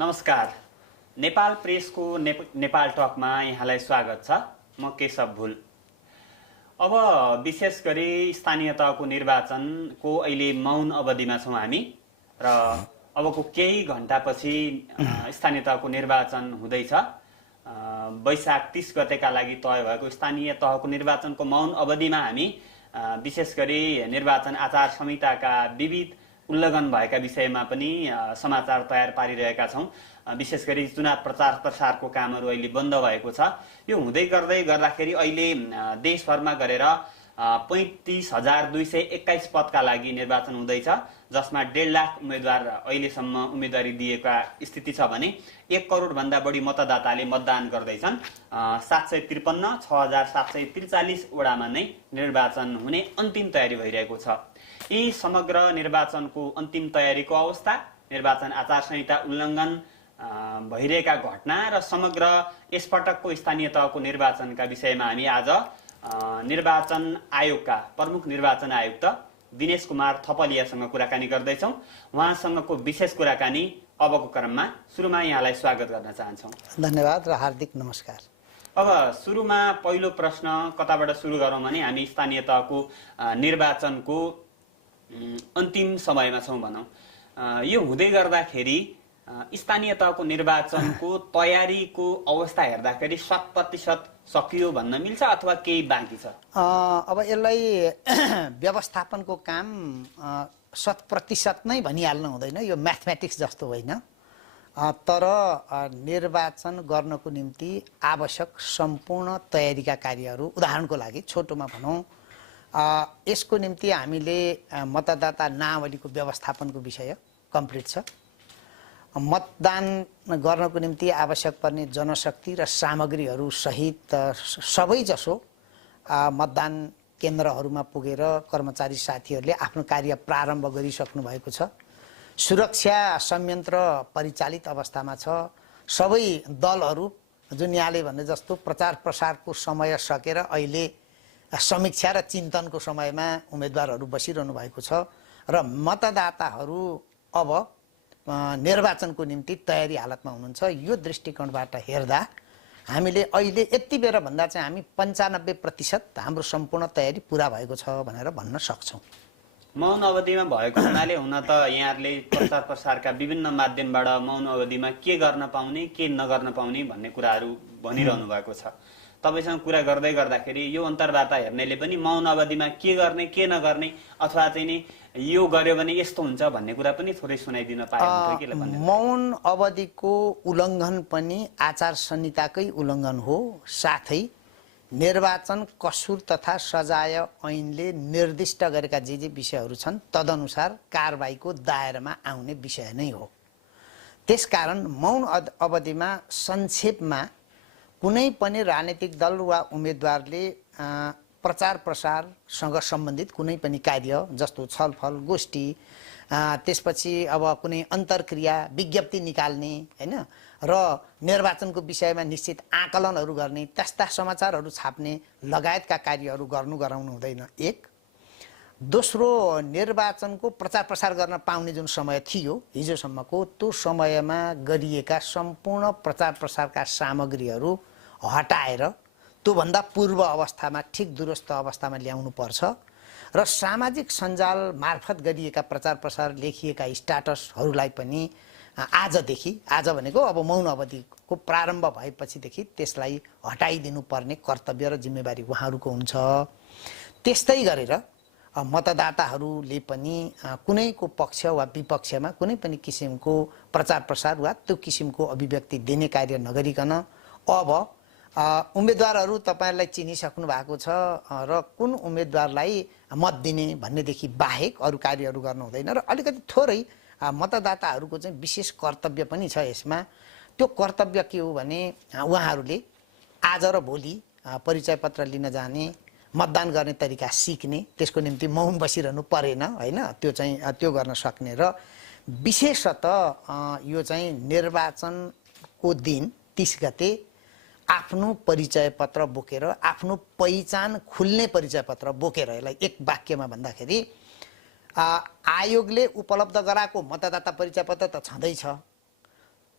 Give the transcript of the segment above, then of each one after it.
नमस्कार। नेपाल प्रेसको नेपाल टकमा यहाँलाई स्वागत छ। म केशव भुल। अब विशेष गरी स्थानीय तहको निर्वाचनको अहिले मौन अवधिमा छौँ हामी र अबको केही घण्टापछि स्थानीय तहको निर्वाचन हुँदैछ। वैशाख 30 गतेका लागि तय भएको स्थानीय तहको निर्वाचनको मौन अवधिमा हामी विशेष गरी निर्वाचन आचार संहिताका विविध उल्लङ्घन भएका विषयमा पनि समाचार तयार पारिरहेका छौँ। विशेष गरी चुनाव प्रचार प्रसारको कामहरू अहिले बन्द भएको छ। यो हुँदै गर्दाखेरि अहिले देशभरमा गरेर 35,221 पदका लागि निर्वाचन हुँदैछ, जसमा 1.5 लाख उम्मेदवार अहिलेसम्म उम्मेदवारी दिएका स्थिति छ भने 1 करोड भन्दा बढी मतदाताले मतदान गर्दैछन्। 753 6,743 वडामा नै निर्वाचन हुने अन्तिम तयारी भइरहेको छ। यी समग्र निर्वाचनको अन्तिम तयारीको अवस्था, निर्वाचन आचार संहिता उल्लङ्घन भइरहेका घटना र समग्र यसपटकको स्थानीय तहको निर्वाचनका विषयमा हामी आज निर्वाचन आयोगका प्रमुख निर्वाचन आयुक्त दिनेश कुमार थपलियासँग कुराकानी गर्दैछौँ। उहाँसँगको विशेष कुराकानी अबको क्रममा सुरुमा यहाँलाई स्वागत गर्न चाहन्छौँ। धन्यवाद र हार्दिक नमस्कार। अब सुरुमा पहिलो प्रश्न कताबाट सुरु गरौँ भने हामी स्थानीय तहको निर्वाचनको अन्तिम समयमा छौँ भनौँ। यो हुँदै गर्दाखेरि स्थानीय तहको निर्वाचनको तयारीको अवस्था हेर्दाखेरि 100% सकियो भन्न मिल्छ अथवा केही बाँकी छ? अब यसलाई व्यवस्थापनको काम 100% नै भनिहाल्नु हुँदैन, यो म्याथमेटिक्स जस्तो होइन। तर निर्वाचन गर्नको निम्ति आवश्यक सम्पूर्ण तयारीका कार्यहरू, उदाहरणको लागि छोटोमा भनौँ, यसको निम्ति हामीले मतदाता नावलीको व्यवस्थापनको विषय कम्प्लिट छ। मतदान गर्नको निम्ति आवश्यक पर्ने जनशक्ति र सामग्रीहरू सहित सबैजसो मतदान केन्द्रहरूमा पुगेर कर्मचारी साथीहरूले आफ्नो कार्य प्रारम्भ गरिसक्नु भएको छ। सुरक्षा संयन्त्र परिचालित अवस्थामा छ। सबै दलहरू जुन यहाँले भने जस्तो प्रचार प्रसारको समय सकेर अहिले समीक्षा र चिन्तनको समयमा उम्मेदवारहरू बसिरहनु भएको छ र मतदाताहरू अब निर्वाचनको निम्ति तयारी हालतमा हुनुहुन्छ। यो दृष्टिकोणबाट हेर्दा हामीले अहिले यति बेर भन्दा चाहिँ हामी 95% हाम्रो सम्पूर्ण तयारी पुरा भएको छ भनेर भन्न सक्छौँ। मौन अवधिमा भएको हुनाले हुन त यहाँहरूले प्रचार प्रसारका विभिन्न माध्यमबाट मौन अवधिमा के गर्न पाउने के नगर्न पाउने भन्ने कुराहरू भनिरहनु भएको छ। तपाईसँग कुरा गर्दै गर्दाखेरि यो अन्तर्वार्ता हेर्नेले पनि मौन अवधिमा के गर्ने के नगर्ने अथवा चाहिँ नि यो गर्यो भने यस्तो हुन्छ भन्ने कुरा पनि थोरै सुनाइदिन पाए के भन्ने। मौन अवधिको उल्लङ्घन पनि आचार संहिताकै उल्लङ्घन हो, साथै निर्वाचन कसुर तथा सजाय ऐनले निर्दिष्ट गरेका जे विषयहरू छन् तदनुसार कारबाहीको दायरामा आउने विषय नै हो। त्यसकारण मौन अवधिमा संक्षेपमा कुनै पनि राजनीतिक दल वा उम्मेदवारले प्रचार प्रसारसँग सम्बन्धित कुनै पनि कार्य जस्तो छलफल गोष्ठी, त्यसपछि अब कुनै अन्तर्क्रिया विज्ञप्ति निकाल्ने हैन र निर्वाचनको विषयमा निश्चित आकलनहरू गर्ने, त्यस्ता समाचारहरू छाप्ने लगायतका कार्यहरू गराउनु हुँदैन। एक। दोस्रो, निर्वाचनको प्रचार प्रसार गर्न पाउने जुन समय थियो हिजोसम्मको, त्यो समयमा गरिएका सम्पूर्ण प्रचार प्रसारका सामग्रीहरू हटाएर त्योभन्दा पूर्व अवस्थामा ठिक दुरुस्त अवस्थामा ल्याउनु पर्छ र सामाजिक सञ्जाल मार्फत गरिएका प्रचार प्रसार लेखिएका स्ट्याटसहरूलाई पनि आजदेखि, आज भनेको अब मौन अवधिको प्रारम्भ भएपछिदेखि त्यसलाई हटाइदिनु पर्ने कर्तव्य र जिम्मेवारी उहाँहरूको हुन्छ। त्यस्तै गरेर मतदाताहरूले पनि कुनैको पक्ष वा विपक्षमा कुनै पनि किसिमको प्रचार प्रसार वा त्यो किसिमको अभिव्यक्ति दिने कार्य नगरिकन अब उम्मेदवारहरू तपाईहरुलाई चिनिसक्नु भएको छ र कुन उम्मेदवारलाई मत दिने भन्नेदेखि बाहेक अरु कार्यहरू गर्नु हुँदैन र अलिकति थोरै मतदाताहरूको चाहिँ विशेष कर्तव्य पनि छ यसमा। त्यो कर्तव्य के हो भने उहाँहरूले आज र भोलि परिचय पत्र लिन जाने, मतदान गर्ने तरिका सिक्ने, त्यसको निम्ति मौन बसिरहनु परेन हैन, त्यो गर्न सक्ने र विशेषतः यो चाहिँ निर्वाचनको दिन 30 गते आफ्नो परिचय पत्र बोकेर, आफ्नो पहिचान खुल्ने परिचय पत्र बोकेर, यसलाई एक वाक्यमा भन्दाखेरि आयोगले उपलब्ध गराएको मतदाता परिचय पत्र त छँदैछ,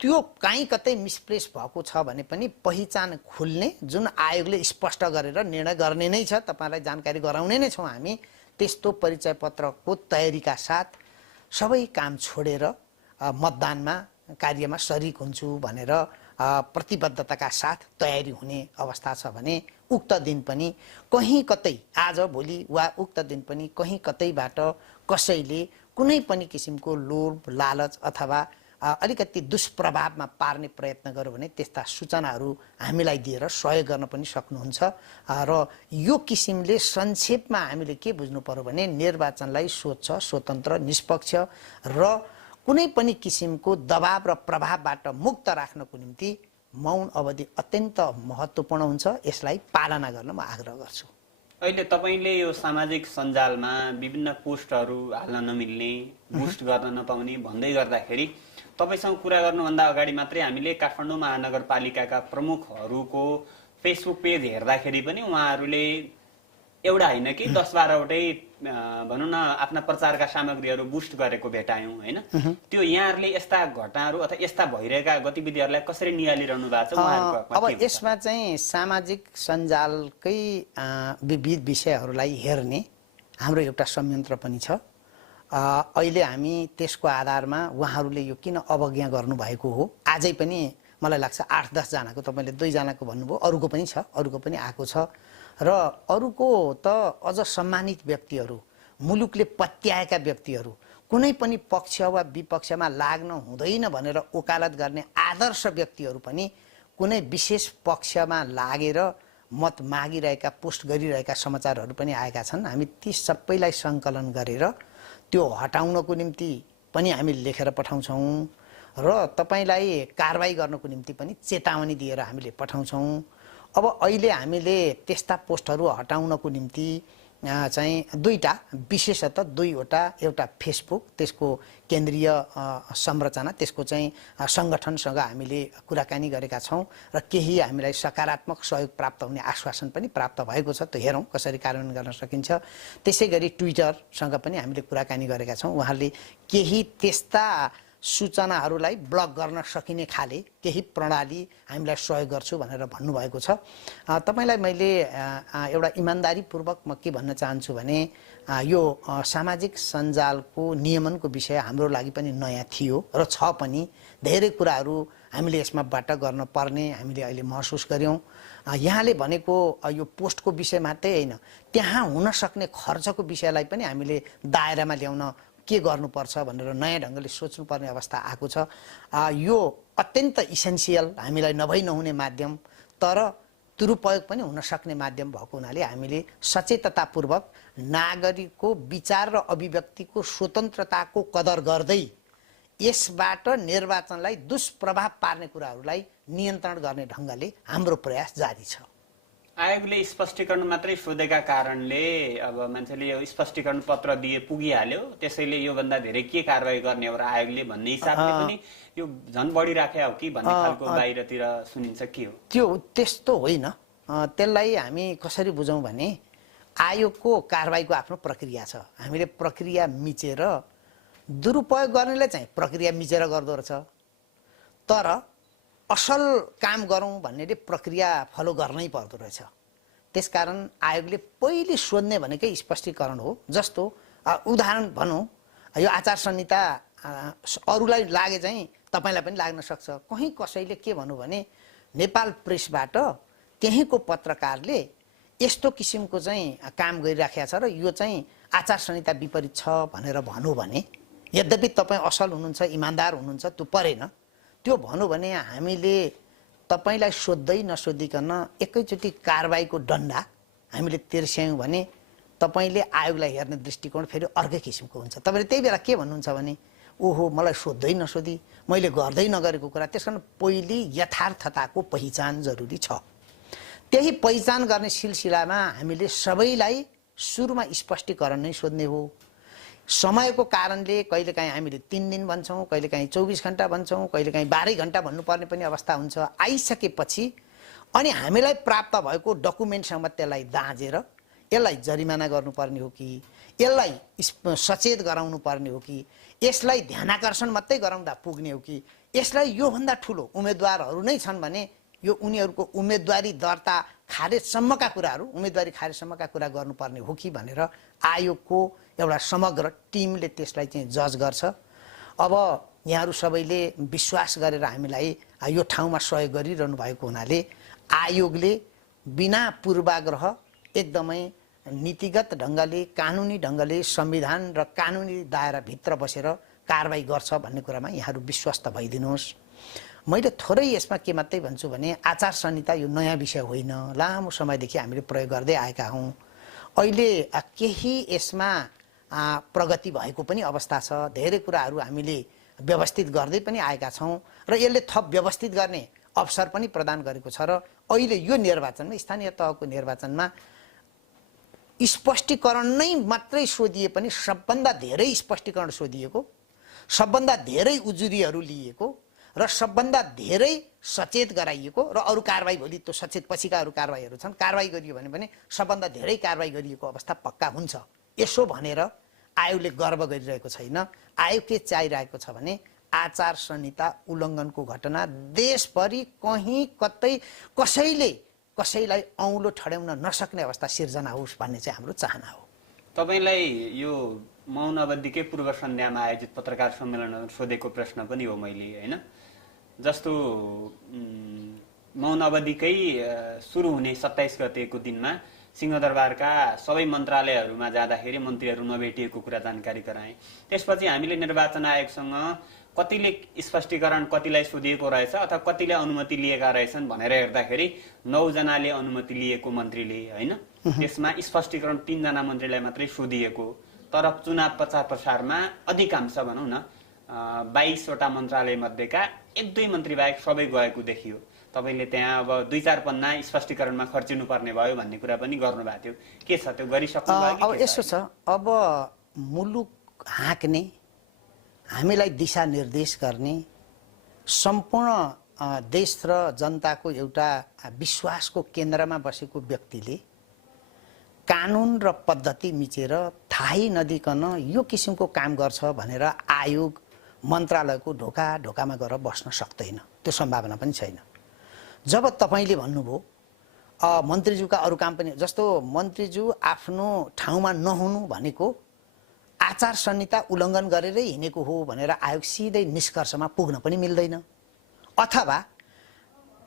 त्यो कहीँ कतै मिसप्लेस भएको छ भने पनि पहिचान खुल्ने जुन आयोगले स्पष्ट गरेर निर्णय गर्ने नै छ, तपाईँलाई जानकारी गराउने नै छौँ हामी। त्यस्तो परिचय पत्रको तयारीका साथ सबै काम छोडेर मतदानमा कार्यमा सरिक हुन्छु भनेर प्रतिबद्धताका साथ तयारी हुने अवस्था छ भने उक्त दिन पनि कहीँ कतै आज भोलि वा उक्त दिन पनि कहीँ कतैबाट कसैले कुनै पनि किसिमको लोभ लालच अथवा अलिकति दुष्प्रभावमा पार्ने प्रयत्न गर्यो भने त्यस्ता सूचनाहरू हामीलाई दिएर सहयोग गर्न पनि सक्नुहुन्छ। र यो किसिमले संक्षेपमा हामीले के बुझ्नु पर्यो भने निर्वाचनलाई स्वच्छ, स्वतन्त्र, निष्पक्ष र कुनै पनि किसिमको दबाव र प्रभावबाट मुक्त राख्नको निम्ति मौन अवधि अत्यन्त महत्त्वपूर्ण हुन्छ। यसलाई पालना गर्न म आग्रह गर्छु। अहिले तपाईँले यो सामाजिक सञ्जालमा विभिन्न पोस्टहरू हाल्न नमिल्ने, बुस्ट गर्न नपाउने भन्दै गर्दाखेरि तपाईँसँग कुरा गर्नुभन्दा अगाडि मात्रै हामीले काठमाडौँ महानगरपालिकाका प्रमुखहरूको फेसबुक पेज हेर्दाखेरि पनि उहाँहरूले एउटा होइन कि 10-12वटै भनौँ न आफ्ना प्रचारका सामग्रीहरू बुस्ट गरेको भेटायौँ होइन। त्यो यहाँहरूले यस्ता घटनाहरू अथवा यस्ता भइरहेका गतिविधिहरूलाई कसरी निहालिरहनु भएको छ उहाँहरूको? अब यसमा चाहिँ सामाजिक सञ्जालकै विविध विषयहरूलाई हेर्ने हाम्रो एउटा संयन्त्र पनि छ। अहिले हामी त्यसको आधारमा उहाँहरूले यो किन अवज्ञा गर्नुभएको हो, आजै पनि मलाई लाग्छ 8-10 जनाको, तपाईँले 2 जनाको भन्नुभयो, अरूको पनि छ, अरूको पनि आएको छ। र अरूको त अझ सम्मानित व्यक्तिहरू, मुलुकले पत्याएका व्यक्तिहरू, कुनै पनि पक्ष वा विपक्षमा लाग्न हुँदैन भनेर वकालत गर्ने आदर्श व्यक्तिहरू पनि कुनै विशेष पक्षमा लागेर मत मागिरहेका, पोस्ट गरिरहेका समाचारहरू पनि आएका छन्। हामी ती सबैलाई सङ्कलन गरेर त्यो हटाउनको निम्ति पनि हामी लेखेर पठाउँछौँ र तपाईँलाई कारबाही गर्नको निम्ति पनि चेतावनी दिएर हामीले पठाउँछौँ। अब अहिले हामीले त्यस्ता पोस्टहरू हटाउनको निम्ति चाहिँ 2टा, विशेषतः 2वटा, एउटा फेसबुक, त्यसको केन्द्रीय संरचना, त्यसको चाहिँ सङ्गठनसँग हामीले कुराकानी गरेका छौँ र केही हामीलाई सकारात्मक सहयोग प्राप्त हुने आश्वासन पनि प्राप्त भएको छ। त्यो हेरौँ कसरी कार्यान्वयन गर्न सकिन्छ। त्यसै गरी ट्विटरसँग पनि हामीले कुराकानी गरेका छौँ। उहाँहरूले केही त्यस्ता सूचनाहरूलाई ब्लक गर्न सकिने खाले केही प्रणाली हामीलाई सहयोग गर्छु भनेर भन्नुभएको छ। तपाईँलाई मैले एउटा इमान्दारीपूर्वक म के भन्न चाहन्छु भने यो सामाजिक सञ्जालको नियमनको विषय हाम्रो लागि पनि नयाँ थियो र छ पनि। धेरै कुराहरू हामीले यसमा बाटा गर्न पर्ने हामीले अहिले महसुस गऱ्यौँ। यहाँले भनेको यो पोस्टको विषय मात्रै होइन, त्यहाँ हुन सक्ने खर्चको विषयलाई पनि हामीले दायरामा ल्याउन के गर्नुपर्छ भनेर नयाँ ढङ्गले सोच्नुपर्ने अवस्था आएको छ। यो अत्यन्त इसेन्सियल, हामीलाई नभई नहुने माध्यम, तर दुरुपयोग पनि हुन सक्ने माध्यम भएको हुनाले हामीले सचेततापूर्वक नागरिकको विचार र अभिव्यक्तिको स्वतन्त्रताको कदर गर्दै यसबाट निर्वाचनलाई दुष्प्रभाव पार्ने कुराहरूलाई नियन्त्रण गर्ने ढङ्गले हाम्रो प्रयास जारी छ। आयोगले स्पष्टीकरण मात्रै सोधेका कारणले अब मान्छेले यो स्पष्टीकरण पत्र दिए पुगिहाल्यो, त्यसैले योभन्दा धेरै के कारवाही गर्ने हो र आयोगले भन्ने हिसाबले पनि यो झन् बढिराखे हो कि भन्ने खालको बाहिरतिर सुनिन्छ, के हो? त्यो त्यस्तो होइन। त्यसलाई हामी कसरी बुझौँ भने आयोगको कारवाहीको आफ्नो प्रक्रिया छ। हामीले प्रक्रिया मिचेर दुरुपयोग गर्नेले चाहिँ प्रक्रिया मिचेर गर्दो रहेछ, तर असल काम गरौँ भन्नेले प्रक्रिया फलो गर्नै पर्दो रहेछ। त्यसकारण आयोगले पहिले सोध्ने भनेकै स्पष्टीकरण हो। जस्तो उदाहरण भनौँ, यो आचार संहिता अरूलाई लागे चाहिँ तपाईँलाई पनि लाग्न सक्छ। कहीँ कसैले के भन्नु भने नेपाल प्रेसबाट त्यहीँको पत्रकारले यस्तो किसिमको चाहिँ काम गरिराखेको छ र यो चाहिँ आचार संहिता विपरीत छ भनेर भन्नु भने, यद्यपि तपाईँ असल हुनुहुन्छ, इमान्दार हुनुहुन्छ, त्यो परेन। त्यो भन्नु भने हामीले तपाईँलाई सोध्दै नसोधिकन एकैचोटि कारबाहीको डन्डा हामीले तिर्स्यायौँ भने तपाईँले आयोगलाई हेर्ने दृष्टिकोण फेरि अर्कै किसिमको हुन्छ। तपाईँले त्यही बेला के भन्नुहुन्छ भने ओहो मलाई सोध्दै नसोधी मैले गर्दै नगरेको कुरा। त्यस कारण पहिले यथार्थताको पहिचान जरुरी छ। त्यही पहिचान गर्ने सिलसिलामा हामीले सबैलाई सुरुमा स्पष्टीकरण नै सोध्ने हो। समयको कारणले कहिलेकाहीँ हामीले 3 दिन भन्छौँ, कहिलेकाहीँ 24 घण्टा भन्छौँ, कहिलेकाहीँ 12 घण्टा भन्नुपर्ने पनि अवस्था हुन्छ। आइसकेपछि अनि हामीलाई प्राप्त भएको डकुमेन्टसँग त्यसलाई दाँजेर यसलाई जरिमाना गर्नुपर्ने हो कि यसलाई सचेत गराउनु पर्ने हो कि यसलाई ध्यानाकर्षण मात्रै गराउँदा पुग्ने हो कि यसलाई योभन्दा ठुलो उम्मेदवारहरू नै छन् भने यो उनीहरूको उम्मेदवारी दर्ता खारेजसम्मका कुराहरू उम्मेदवारी खारेजसम्मका कुरा गर्नुपर्ने हो कि भनेर आयोगको एउटा समग्र टिमले त्यसलाई चाहिँ जज गर्छ। अब यहाँहरू सबैले विश्वास गरेर हामीलाई यो ठाउँमा सहयोग गरिरहनु भएको हुनाले आयोगले बिना पूर्वाग्रह एकदमै नीतिगत ढङ्गले कानुनी ढङ्गले संविधान र कानुनी दायराभित्र बसेर कारबाही गर्छ भन्ने कुरामा यहाँहरू विश्वस्त भइदिनुहोस्। मैले थोरै यसमा के मात्रै भन्छु भने आचार संहिता यो नयाँ विषय होइन, लामो समयदेखि हामीले प्रयोग गर्दै आएका हौँ। अहिले केही यसमा प्रगति भएको पनि अवस्था छ, धेरै कुराहरू हामीले व्यवस्थित गर्दै पनि आएका छौँ र यसले थप व्यवस्थित गर्ने अवसर पनि प्रदान गरेको छ। र अहिले यो निर्वाचनमा स्थानीय तहको निर्वाचनमा स्पष्टीकरण नै मात्रै सोधिए पनि सबभन्दा धेरै स्पष्टीकरण सोधिएको, सबभन्दा धेरै उजुरीहरू लिएको र सबभन्दा धेरै सचेत गराइएको र अरू कारबाही भोलि त्यो सचेत पछिका अरू कारबाहीहरू छन्, कारबाही गरियो भने पनि सबभन्दा धेरै कारबाही गरिएको अवस्था पक्का हुन्छ। यसो भनेर आयोगले गर्व गरिरहेको छैन। आयोग के चाहिरहेको छ भने आचार संहिता उल्लङ्घनको घटना देशभरि कहीँ कतै कसैलाई औँलो ठड्याउन नसक्ने अवस्था सिर्जना होस् भन्ने चाहिँ हाम्रो चाहना हो। तपाईलाई यो मौन अवधिकै पूर्व सन्ध्यामा आयोजित पत्रकार सम्मेलनमा सोधेको प्रश्न पनि हो मैले, होइन? जस्तो मौन अवधिकै सुरु हुने 27 गतेको दिनमा सिंहदरबारका सबै मन्त्रालयहरूमा जाँदाखेरि मन्त्रीहरू नभेटिएको कुरा जानकारी गराए। त्यसपछि हामीले निर्वाचन आयोगसँग कतिले स्पष्टीकरण कतिलाई सोधिएको रहेछ अथवा कतिले अनुमति लिएका रहेछन् भनेर हेर्दाखेरि 9 जनाले अनुमति लिएको मन्त्रीले, होइन? त्यसमा स्पष्टीकरण 3 जना मन्त्रीलाई मात्रै सोधिएको। तर चुनाव प्रचार प्रसारमा अधिकांश भनौँ न 22 वटा मन्त्रालय मध्येका 1-2 मन्त्री बाहेक सबै गएको देखियो। तपाईले त्यहाँ अब 2-4 पन्ना स्पष्टीकरणमा खर्चिनु पर्ने भयो भन्ने कुरा पनि गर्नुभएको थियो। के छ त्यो गरिसक्नु भयो? अब यसो छ, अब मुलुक हाँक्ने, हामीलाई दिशा निर्देश गर्ने, सम्पूर्ण देश र जनताको एउटा विश्वासको केन्द्रमा बसेको व्यक्तिले कानुन र पद्धति मिचेर थाहै नदिकन यो किसिमको काम गर्छ भनेर आयोग मन्त्रालयको ढोकामा गएर बस्न सक्दैन। त्यो सम्भावना पनि छैन। जब तपाईँले भन्नुभयो मन्त्रीज्यूका अरू काम पनि, जस्तो मन्त्रीज्यू आफ्नो ठाउँमा नहुनु भनेको आचार संहिता उल्लङ्घन गरेरै हिँडेको हो भनेर आयोग सिधै निष्कर्षमा पुग्न पनि मिल्दैन। अथवा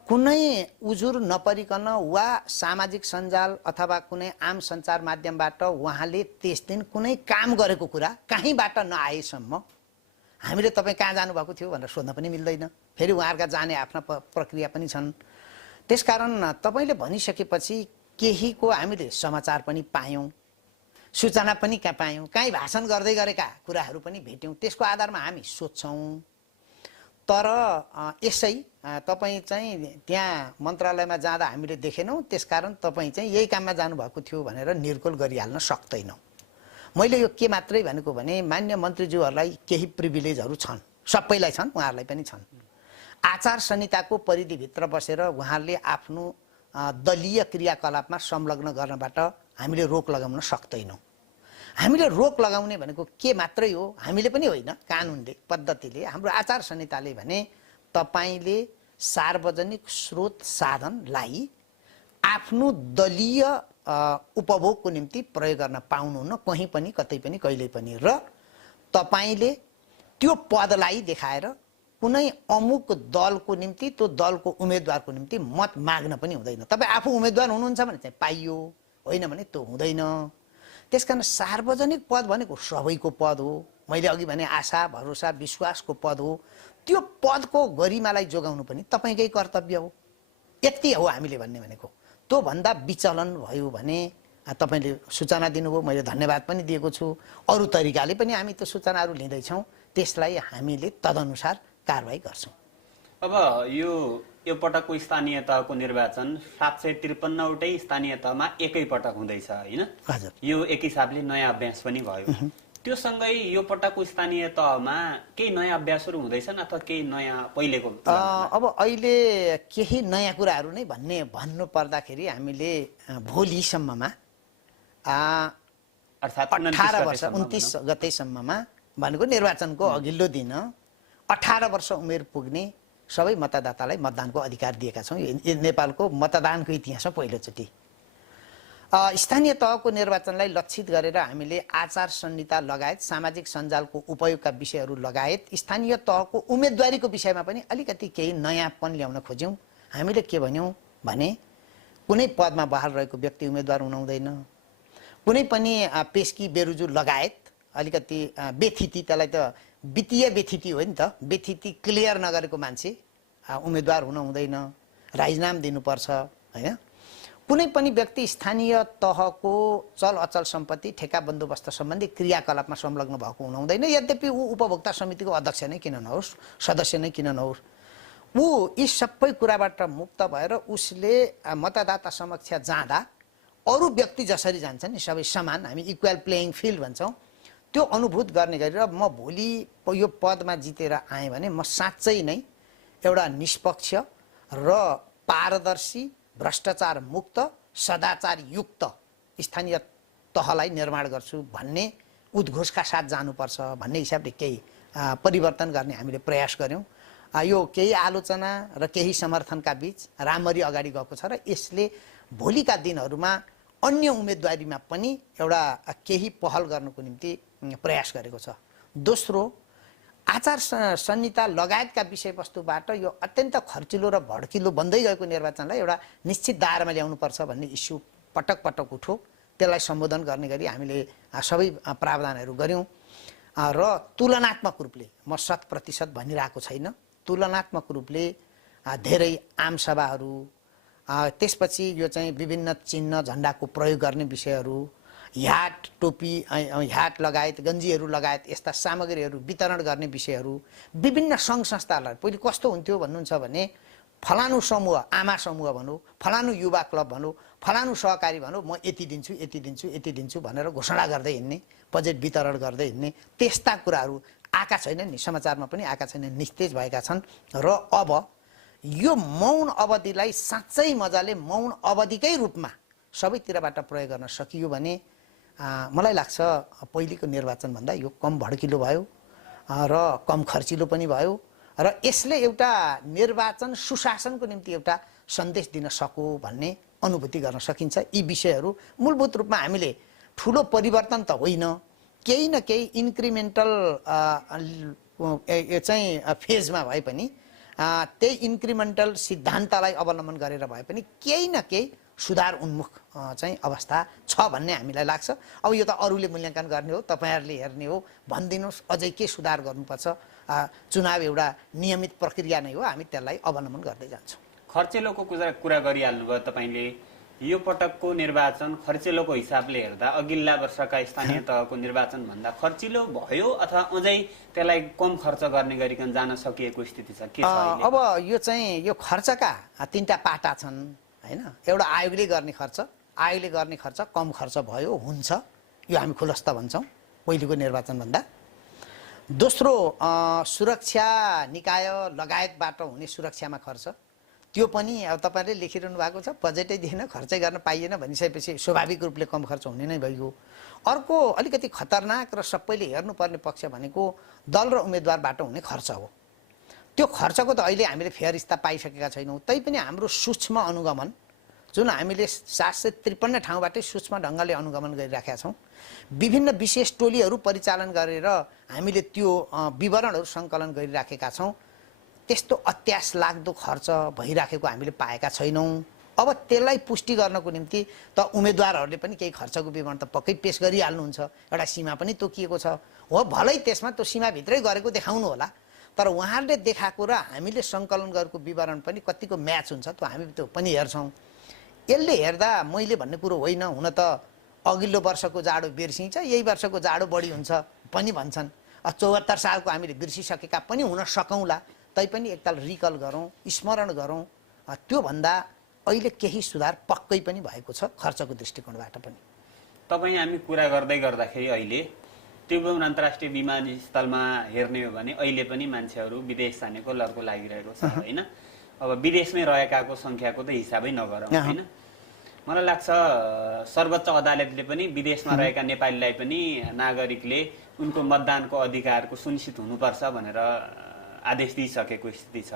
कुनै उजुर नपरिकन वा सामाजिक सञ्जाल अथवा कुनै आम सञ्चार माध्यमबाट उहाँले त्यस दिन कुनै काम गरेको कुरा कहीँबाट नआएसम्म हामीले तपाईँ कहाँ जानुभएको थियो भनेर सोध्न पनि मिल्दैन। फेरि उहाँहरूका जाने आफ्ना प्रक्रिया पनि छन्। त्यसकारण तपाईँले भनिसकेपछि केहीको हामीले समाचार पनि पायौँ, सूचना पनि पायौँ, काहीँ भाषण गर्दै गरेका कुराहरू पनि भेट्यौँ। त्यसको आधारमा हामी सोध्छौँ। तर यसै तपाईँ चाहिँ त्यहाँ मन्त्रालयमा जाँदा हामीले देखेनौँ, त्यसकारण तपाईँ चाहिँ यही काममा जानुभएको थियो भनेर निर्कुल गरिहाल्न सक्दैनौँ। मैले यो के मात्रै भनेको भने मान्य मन्त्रीज्यूहरूलाई केही प्रिभिलेजहरू छन्, सबैलाई छन्, उहाँहरूलाई पनि छन्। आचार संहिताको परिधिभित्र बसेर उहाँहरूले आफ्नो दलीय क्रियाकलापमा संलग्न गर्नबाट हामीले रोक लगाउन सक्दैनौँ। हामीले रोक लगाउने भनेको के मात्रै हो, हामीले पनि होइन, कानुनले पद्धतिले हाम्रो आचार संहिताले भने तपाईँले सार्वजनिक स्रोत साधनलाई आफ्नो दलीय उपभोगको निम्ति प्रयोग गर्न पाउनुहुन्न कहीँ पनि कतै पनि कहिल्यै पनि। र तपाईँले त्यो पदलाई देखाएर कुनै अमुक दलको निम्ति त्यो दलको उम्मेदवारको निम्ति मत माग्न पनि हुँदैन। तपाईँ आफू उम्मेदवार हुनुहुन्छ भने चाहिँ पाइयो, होइन भने त्यो हुँदैन। त्यसकारण सार्वजनिक पद भनेको सबैको पद हो। मैले अघि भने आशा भरोसा विश्वासको पद हो। त्यो पदको गरिमालाई जोगाउनु पनि तपाईँकै कर्तव्य हो। यति हो हामीले भन्ने भनेको। त्योभन्दा विचलन भयो भने तपाईँले सूचना दिनुभयो, मैले धन्यवाद पनि दिएको छु। अरू तरिकाले पनि हामी त्यो सूचनाहरू लिँदैछौँ, त्यसलाई हामीले तदनुसार कारबाही गर्छौँ। अब यो पटकको स्थानीय तहको निर्वाचन 753 वटै स्थानीय तहमा एकै पटक हुँदैछ, होइन? हजुर। यो एक हिसाबले नयाँ अभ्यास पनि भयो। त्यो सँगै यो पटकको स्थानीय तहमा केही नयाँ अभ्यासहरू हुँदैछन् अथवा केही नयाँ पहिलेको? अब अहिले केही नयाँ कुराहरू नै भन्नु पर्दाखेरि हामीले भोलिसम्ममा अर्थात् 18 वर्ष 29 गतेसम्ममा भनेको निर्वाचनको अघिल्लो दिन 18 वर्ष उमेर पुग्ने सबै मतदातालाई मतदानको अधिकार दिएका छौँ। यो नेपालको मतदानको इतिहासमा पहिलोचोटि स्थानीय तहको निर्वाचनलाई लक्षित गरेर हामीले आचार संहिता लगायत सामाजिक सञ्जालको उपयोगका विषयहरू लगायत स्थानीय तहको उम्मेदवारीको विषयमा पनि अलिकति केही नयाँपन ल्याउन खोज्यौँ। हामीले के भन्यौँ भने कुनै पदमा बहाल रहेको व्यक्ति उम्मेदवार हुन हुँदैन, कुनै पनि पेस्की बेरुजु लगायत अलिकति बेथिति, त्यसलाई त वित्तीय बेथिति हो नि त, बेथिति क्लियर नगरेको मान्छे उम्मेदवार हुन हुँदैन, राजीनामा दिनुपर्छ हैन। कुनै पनि व्यक्ति स्थानीय तहको चल अचल सम्पत्ति ठेका बन्दोबस्त सम्बन्धी क्रियाकलापमा संलग्न भएको हुन हुँदैन, यद्यपि ऊ उपभोक्ता समितिको अध्यक्ष नै किन नहोस्, सदस्य नै किन नहोस्। ऊ यी सबै कुराबाट मुक्त भएर उसले मतदाता समक्ष जाँदा अरू व्यक्ति जसरी जान्छन् नि सबै समान, हामी इक्वल प्लेइङ फिल्ड भन्छौँ, त्यो अनुभूत गर्ने गरेर म भोलि यो पदमा जितेर आएँ भने म साँच्चै नै एउटा निष्पक्ष र पारदर्शी, भ्रष्टाचार मुक्त, सदाचार युक्त स्थानीय तहलाई निर्माण गर्छु भन्ने उद्घोषका साथ जानुपर्छ भन्ने हिसाबले केही परिवर्तन गर्ने हामीले प्रयास गऱ्यौँ। यो केही आलोचना र केही समर्थनका बीच राम्ररी अगाडि गएको छ र यसले भोलिका दिनहरूमा अन्य उम्मेदवारीमा पनि एउटा केही पहल गर्नको निम्ति प्रयास गरेको छ। दोस्रो, आचार संहिता लगायतका विषयवस्तुबाट यो अत्यन्त खर्चिलो र भड्किलो बन्दै गएको निर्वाचनलाई एउटा निश्चित दायरामा ल्याउनुपर्छ भन्ने इस्यु पटक पटक उठ्यो। त्यसलाई सम्बोधन गर्ने गरी हामीले सबै प्रावधानहरू गऱ्यौँ र तुलनात्मक रूपले, म 100% भनिरहेको छैन, तुलनात्मक रूपले धेरै आम सभाहरू, त्यसपछि यो चाहिँ विभिन्न चिन्ह झन्डाको प्रयोग गर्ने विषयहरू, ह्याट टोपी ह्याट लगायत गन्जीहरू लगायत यस्ता सामग्रीहरू वितरण गर्ने विषयहरू, विभिन्न सङ्घ संस्थाहरूलाई पहिले कस्तो हुन्थ्यो भन्नुहुन्छ भने फलानु समूह, आमा समूह भनौँ, फलानु युवा क्लब भनौँ, फलानु सहकारी भनौँ, म यति दिन्छु यति दिन्छु यति दिन्छु भनेर घोषणा गर्दै हिँड्ने, बजेट वितरण गर्दै हिँड्ने, त्यस्ता कुराहरू आएका छैनन् नि, समाचारमा पनि आएका छैनन्, निस्तेज भएका छन्। र अब यो मौन अवधिलाई साँच्चै मजाले मौन अवधिकै रूपमा सबैतिरबाट प्रयोग गर्न सकियो भने मलाई लाग्छ पहिलेको निर्वाचनभन्दा यो कम भड्किलो भयो र कम खर्चिलो पनि भयो र यसले एउटा निर्वाचन सुशासनको निम्ति एउटा सन्देश दिन सक्यो भन्ने अनुभूति गर्न सकिन्छ। यी विषयहरू मूलभूत रूपमा हामीले ठुलो परिवर्तन त होइन, केही न केही इन्क्रिमेन्टल चाहिँ फेजमा भए पनि त्यही इन्क्रिमेन्टल सिद्धान्तलाई अवलम्बन गरेर भए पनि केही न केही सुधार उन्मुख चाहिँ अवस्था छ भन्ने हामीलाई लाग्छ। अब यो त अरूले मूल्याङ्कन गर्ने हो, तपाईँहरूले हेर्ने हो, भनिदिनुहोस् अझै के सुधार गर्नुपर्छ। चुनाव एउटा नियमित प्रक्रिया नै हो, हामी त्यसलाई अवलम्बन गर्दै जान्छौँ। खर्चेलोको कुरा गरिहाल्नुभयो तपाईँले। यो पटकको निर्वाचन खर्चेलोको हिसाबले हेर्दा अघिल्ला वर्षका स्थानीय तहको निर्वाचन भन्दा खर्चिलो भयो अथवा अझै त्यसलाई कम खर्च गर्ने गरिकन जान सकिएको स्थिति छ के छ? अब यो चाहिँ यो खर्चका तीनटा पाटा छन् हैन। एउटा आयोगले गर्ने खर्च कम खर्च भयो, हुन्छ, यो हामी खुलस्त भन्छौँ पहिलेको निर्वाचनभन्दा। दोस्रो, सुरक्षा निकाय लगायतबाट हुने सुरक्षामा खर्च, त्यो पनि अब तपाईँले लेखिरहनु भएको छ, बजेटै दिएन, खर्चै गर्न पाइएन भनिसकेपछि स्वाभाविक रूपले कम खर्च हुने नै भइगयो। अर्को अलिकति खतरनाक र सबैले हेर्नुपर्ने पक्ष भनेको दल र उम्मेदवारबाट हुने खर्च हो। त्यो खर्चको त अहिले हामीले फेरिस्ता पाइसकेका छैनौँ, तैपनि हाम्रो सूक्ष्म अनुगमन जुन हामीले 753 ठाउँबाटै सूक्ष्म ढङ्गले अनुगमन गरिराखेका छौँ, विभिन्न विशेष टोलीहरू परिचालन गरेर हामीले त्यो विवरणहरू सङ्कलन गरिराखेका छौँ। त्यस्तो अत्यास लाग्दो खर्च भइराखेको हामीले पाएका छैनौँ। अब त्यसलाई पुष्टि गर्नको निम्ति त उम्मेदवारहरूले पनि केही खर्चको विवरण त पक्कै पेश गरिहाल्नुहुन्छ, एउटा सीमा पनि तोकिएको छ हो, भलै त्यसमा त्यो सीमाभित्रै गरेको देखाउनु होला, तर उहाँहरूले देखाएको र हामीले सङ्कलन गरेको विवरण पनि कतिको म्याच हुन्छ त्यो हामी त्यो पनि हेर्छौँ। यसले हेर्दा मैले भन्ने कुरो होइन, हुन त अघिल्लो वर्षको जाडो बिर्सिन्छ, यही वर्षको जाडो बढी हुन्छ पनि भन्छन्। 74 सालको हामीले बिर्सिसकेका पनि हुन सकौँला, तैपनि एकताल रिकल गरौँ, स्मरण गरौँ। त्योभन्दा अहिले केही सुधार पक्कै पनि भएको छ खर्चको दृष्टिकोणबाट पनि। तपाईँ हामी कुरा गर्दै गर्दाखेरि अहिले त्रिभुवन अन्तर्राष्ट्रिय विमानस्थलमा हेर्ने हो भने अहिले पनि मान्छेहरू विदेश जानेको लर्को लागिरहेको छ होइन। अब विदेशमै रहेकाको सङ्ख्याको त हिसाबै नगरौँ होइन। मलाई लाग्छ सर्वोच्च अदालतले पनि विदेशमा रहेका नेपालीलाई पनि नागरिकले उनको मतदानको अधिकारको सुनिश्चित हुनुपर्छ भनेर आदेश दिइसकेको स्थिति छ।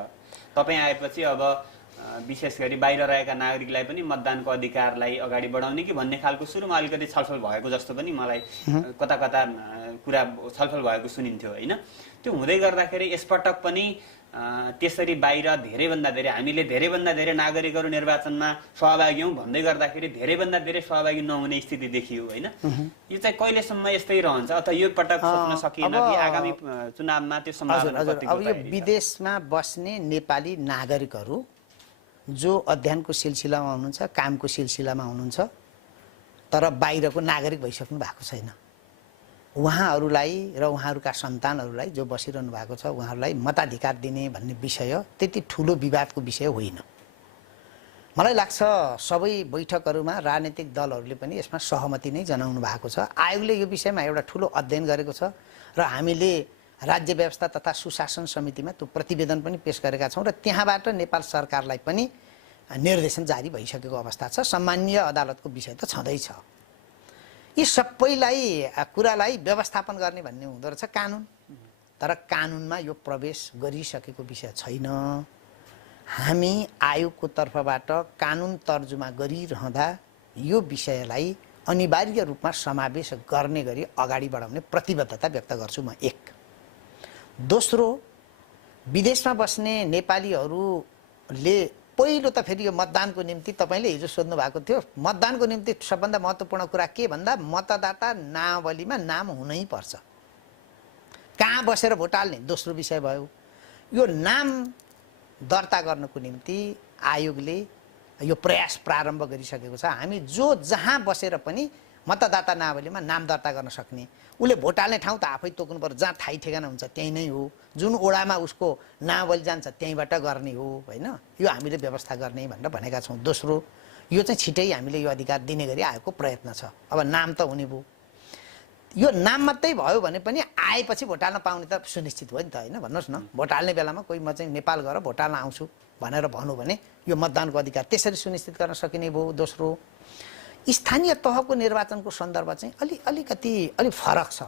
तपाईँ आएपछि अब विशेष गरी बाहिर रहेका नागरिकलाई पनि मतदानको अधिकारलाई अगाडि बढाउने कि भन्ने खालको सुरुमा अलिकति छलफल भएको जस्तो पनि मलाई कता कता कुरा छलफल भएको सुनिन्थ्यो होइन। त्यो हुँदै गर्दाखेरि यसपटक पनि त्यसरी बाहिर धेरैभन्दा धेरै हामीले धेरैभन्दा धेरै नागरिकहरू निर्वाचनमा सहभागी हौँ भन्दै गर्दाखेरि धेरैभन्दा धेरै सहभागी नहुने स्थिति देखियो होइन। यो चाहिँ कहिलेसम्म यस्तै रहन्छ अथवा यो पटक सोच्न सकिएन कि आगामी चुनावमा त्यो सम्भावना अब यो विदेशमा बस्ने नेपाली नागरिकहरू जो अध्ययनको सिलसिलामा हुनुहुन्छ, कामको सिलसिलामा हुनुहुन्छ, तर बाहिरको नागरिक भइसक्नु भएको छैन, उहाँहरूलाई र उहाँहरूका सन्तानहरूलाई जो बसिरहनु भएको छ उहाँहरूलाई मताधिकार दिने भन्ने विषय त्यति ठुलो विवादको विषय होइन। मलाई लाग्छ सबै बैठकहरूमा राजनीतिक दलहरूले पनि यसमा सहमति नै जनाउनु भएको छ। आयोगले यो विषयमा एउटा ठुलो अध्ययन गरेको छ र हामीले राज्य व्यवस्था तथा सुशासन समितिमा त्यो प्रतिवेदन पनि पेश गरेका छौँ र त्यहाँबाट नेपाल सरकारलाई पनि निर्देशन जारी भइसकेको अवस्था छ। सम्मानीय अदालतको विषय त छँदैछ। यी सबैलाई कुरालाई व्यवस्थापन गर्ने भन्ने हुँदो रहेछ कानुन, तर कानुनमा यो प्रवेश गरिसकेको विषय छैन। हामी आयोगको तर्फबाट कानुन तर्जुमा गरिरहँदा यो विषयलाई अनिवार्य रूपमा समावेश गर्ने गरी अगाडि बढाउने प्रतिबद्धता व्यक्त गर्छु म। एक दोस्रो, विदेशमा बस्ने नेपालीहरूले पहिलो त फेरि यो मतदानको निम्ति तपाईँले हिजो सोध्नु भएको थियो, मतदानको निम्ति सबभन्दा महत्त्वपूर्ण कुरा के भन्दा मतदाता नावलीमा नाम हुनै पर्छ। कहाँ बसेर भोट हाल्ने दोस्रो विषय भयो। यो नाम दर्ता गर्नको निम्ति आयोगले यो प्रयास प्रारम्भ गरिसकेको छ। हामी जो जहाँ बसेर पनि मतदाता नावलीमा नाम दर्ता गर्न सक्ने, उसले भोट हाल्ने ठाउँ त आफै तोक्नु पर्छ, जहाँ ठाई ठेगाना हुन्छ त्यहीँ नै हो, जुन ओडामा उसको नावली जान्छ त्यहीँबाट गर्ने हो होइन। यो हामीले व्यवस्था गर्ने भनेर भनेका छौँ। दोस्रो, यो चाहिँ छिटै हामीले यो अधिकार दिने गरी आएको प्रयत्न छ। अब नाम त हुने भयो, यो नाम मात्रै भयो भने पनि आएपछि भोट हाल्न पाउने त सुनिश्चित हो नि त होइन। भन्नुहोस् न, भोट हाल्ने बेलामा कोही म चाहिँ नेपाल गएर भोट हाल्न आउँछु भनेर भन्नु भने यो मतदानको अधिकार त्यसरी सुनिश्चित गर्न सकिने भयो। दोस्रो, स्थानीय तहको निर्वाचनको सन्दर्भ चाहिँ अलि फरक छ।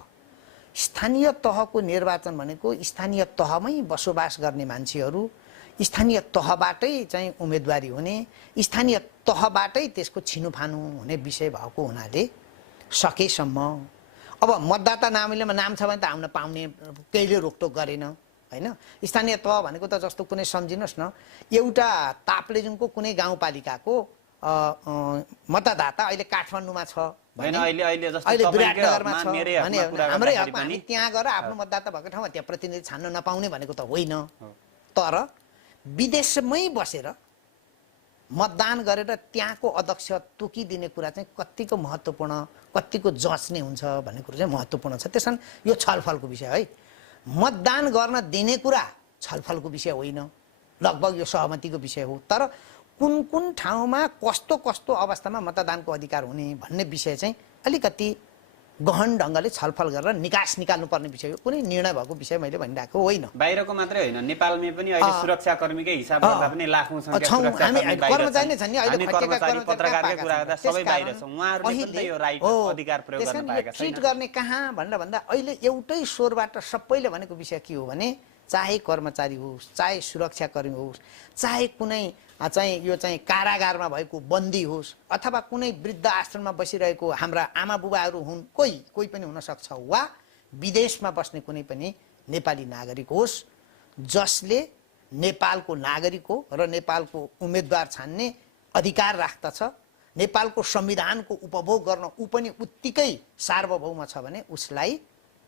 स्थानीय तहको निर्वाचन भनेको स्थानीय तहमै बसोबास गर्ने मान्छेहरू, स्थानीय तहबाटै चाहिँ उम्मेदवारी हुने, स्थानीय तहबाटै त्यसको छिनुफानु हुने विषय भएको हुनाले सकेसम्म अब मतदाता नामलेमा नाम छ भने त आउन पाउने कहिले रोकटोक गरेन होइन। स्थानीय तह भनेको त जस्तो कुनै सम्झिनुहोस् न, एउटा ताप्लेजुङको कुनै गाउँपालिकाको मतदाता अहिले काठमाडौँमा छ भने अहिले विराटनगरमा छ भने हाम्रै हकमा हामी त्यहाँ गएर आफ्नो मतदाता भएको ठाउँमा त्यहाँ प्रतिनिधि छान्न नपाउने भनेको त होइन। तर विदेशमै बसेर मतदान गरेर त्यहाँको अध्यक्ष तोकिदिने कुरा चाहिँ कतिको महत्त्वपूर्ण, कतिको जाँच्ने हुन्छ भन्ने कुरो चाहिँ महत्त्वपूर्ण छ। त्यसकारण यो छलफलको विषय है। मतदान गर्न दिने कुरा छलफलको विषय होइन, लगभग यो सहमतिको विषय हो। तर कुन कुन ठाउँमा कस्तो कस्तो अवस्थामा मतदानको अधिकार हुने भन्ने विषय चाहिँ अलिकति गहन ढङ्गले छलफल गरेर निकाल्नुपर्ने विषय हो। कुनै निर्णय भएको विषय मैले भनिरहेको होइन। बाहिरको मात्रै होइन, नेपालमै पनि अहिले सुरक्षाकर्मीकै हिसाब गर्दा पनि लाखौं संख्या सुरक्षाकर्मी कर्मचारी नै छन् नि अहिले कर्मचारी पत्रकारकै कुरा गर्दा सबै बाहिर छन्। उहाँहरूले पनि यो राइट अधिकार प्रयोग गर्न पाएका छैनन्। ट्रिट गर्ने कहाँ भनेर भन्दा अहिले एउटै स्वरबाट सबैले भनेको विषय के हो भने चाहे कर्मचारी होस्, चाहे सुरक्षाकर्मी होस्, चाहे कुनै चाहिँ यो चाहिँ कारागारमा भएको बन्दी होस् अथवा कुनै वृद्ध आश्रममा बसिरहेको हाम्रा आमा बुबाहरू हुन्, कोही पनि हुन सक्छ, वा विदेशमा बस्ने कुनै पनि नेपाली नागरिक होस् जसले नेपालको नागरिक हो र नेपालको उम्मेदवार छान्ने अधिकार राख्दछ, नेपालको संविधानको उपभोग गर्न ऊ पनि उत्तिकै सार्वभौम छ भने उसलाई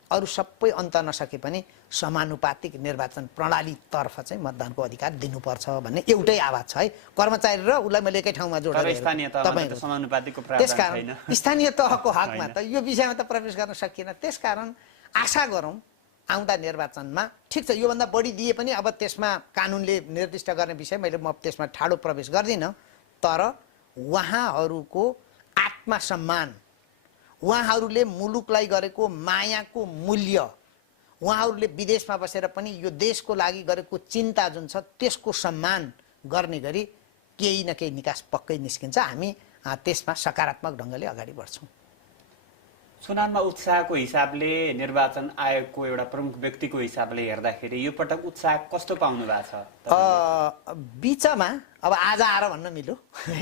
अरू सबै अन्त नसके पनि समानुपातिक निर्वाचन प्रणालीतर्फ चाहिँ मतदानको अधिकार दिनुपर्छ भन्ने एउटै आवाज छ है। कर्मचारी र उसलाई मैले एकै ठाउँमा जोडेर त्यसकारण स्थानीय तहको हकमा त यो विषयमा त प्रवेश गर्न सकिएन। त्यसकारण आशा गरौँ आउँदा निर्वाचनमा ठिक छ, योभन्दा बढी दिए पनि अब त्यसमा कानुनले निर्दिष्ट गर्ने विषय मैले म त्यसमा ठाडो प्रवेश गर्दिनँ। तर उहाँहरूको आत्मसम्मान, उहाँहरूले मुलुकलाई गरेको मायाको मूल्य, उहाँहरूले विदेशमा बसेर पनि यो देशको लागि गरेको चिन्ता जुन छ त्यसको सम्मान गर्ने गरी केही न केही निकास पक्कै निस्किन्छ। हामी त्यसमा सकारात्मक ढङ्गले अगाडि बढ्छौँ। चुनावमा उत्साहको हिसाबले निर्वाचन आयोगको एउटा प्रमुख व्यक्तिको हिसाबले हेर्दाखेरि यो पटक उत्साह कस्तो पाउनु भएको छ? बिचमा अब आज आएर भन्न मिल्यो है।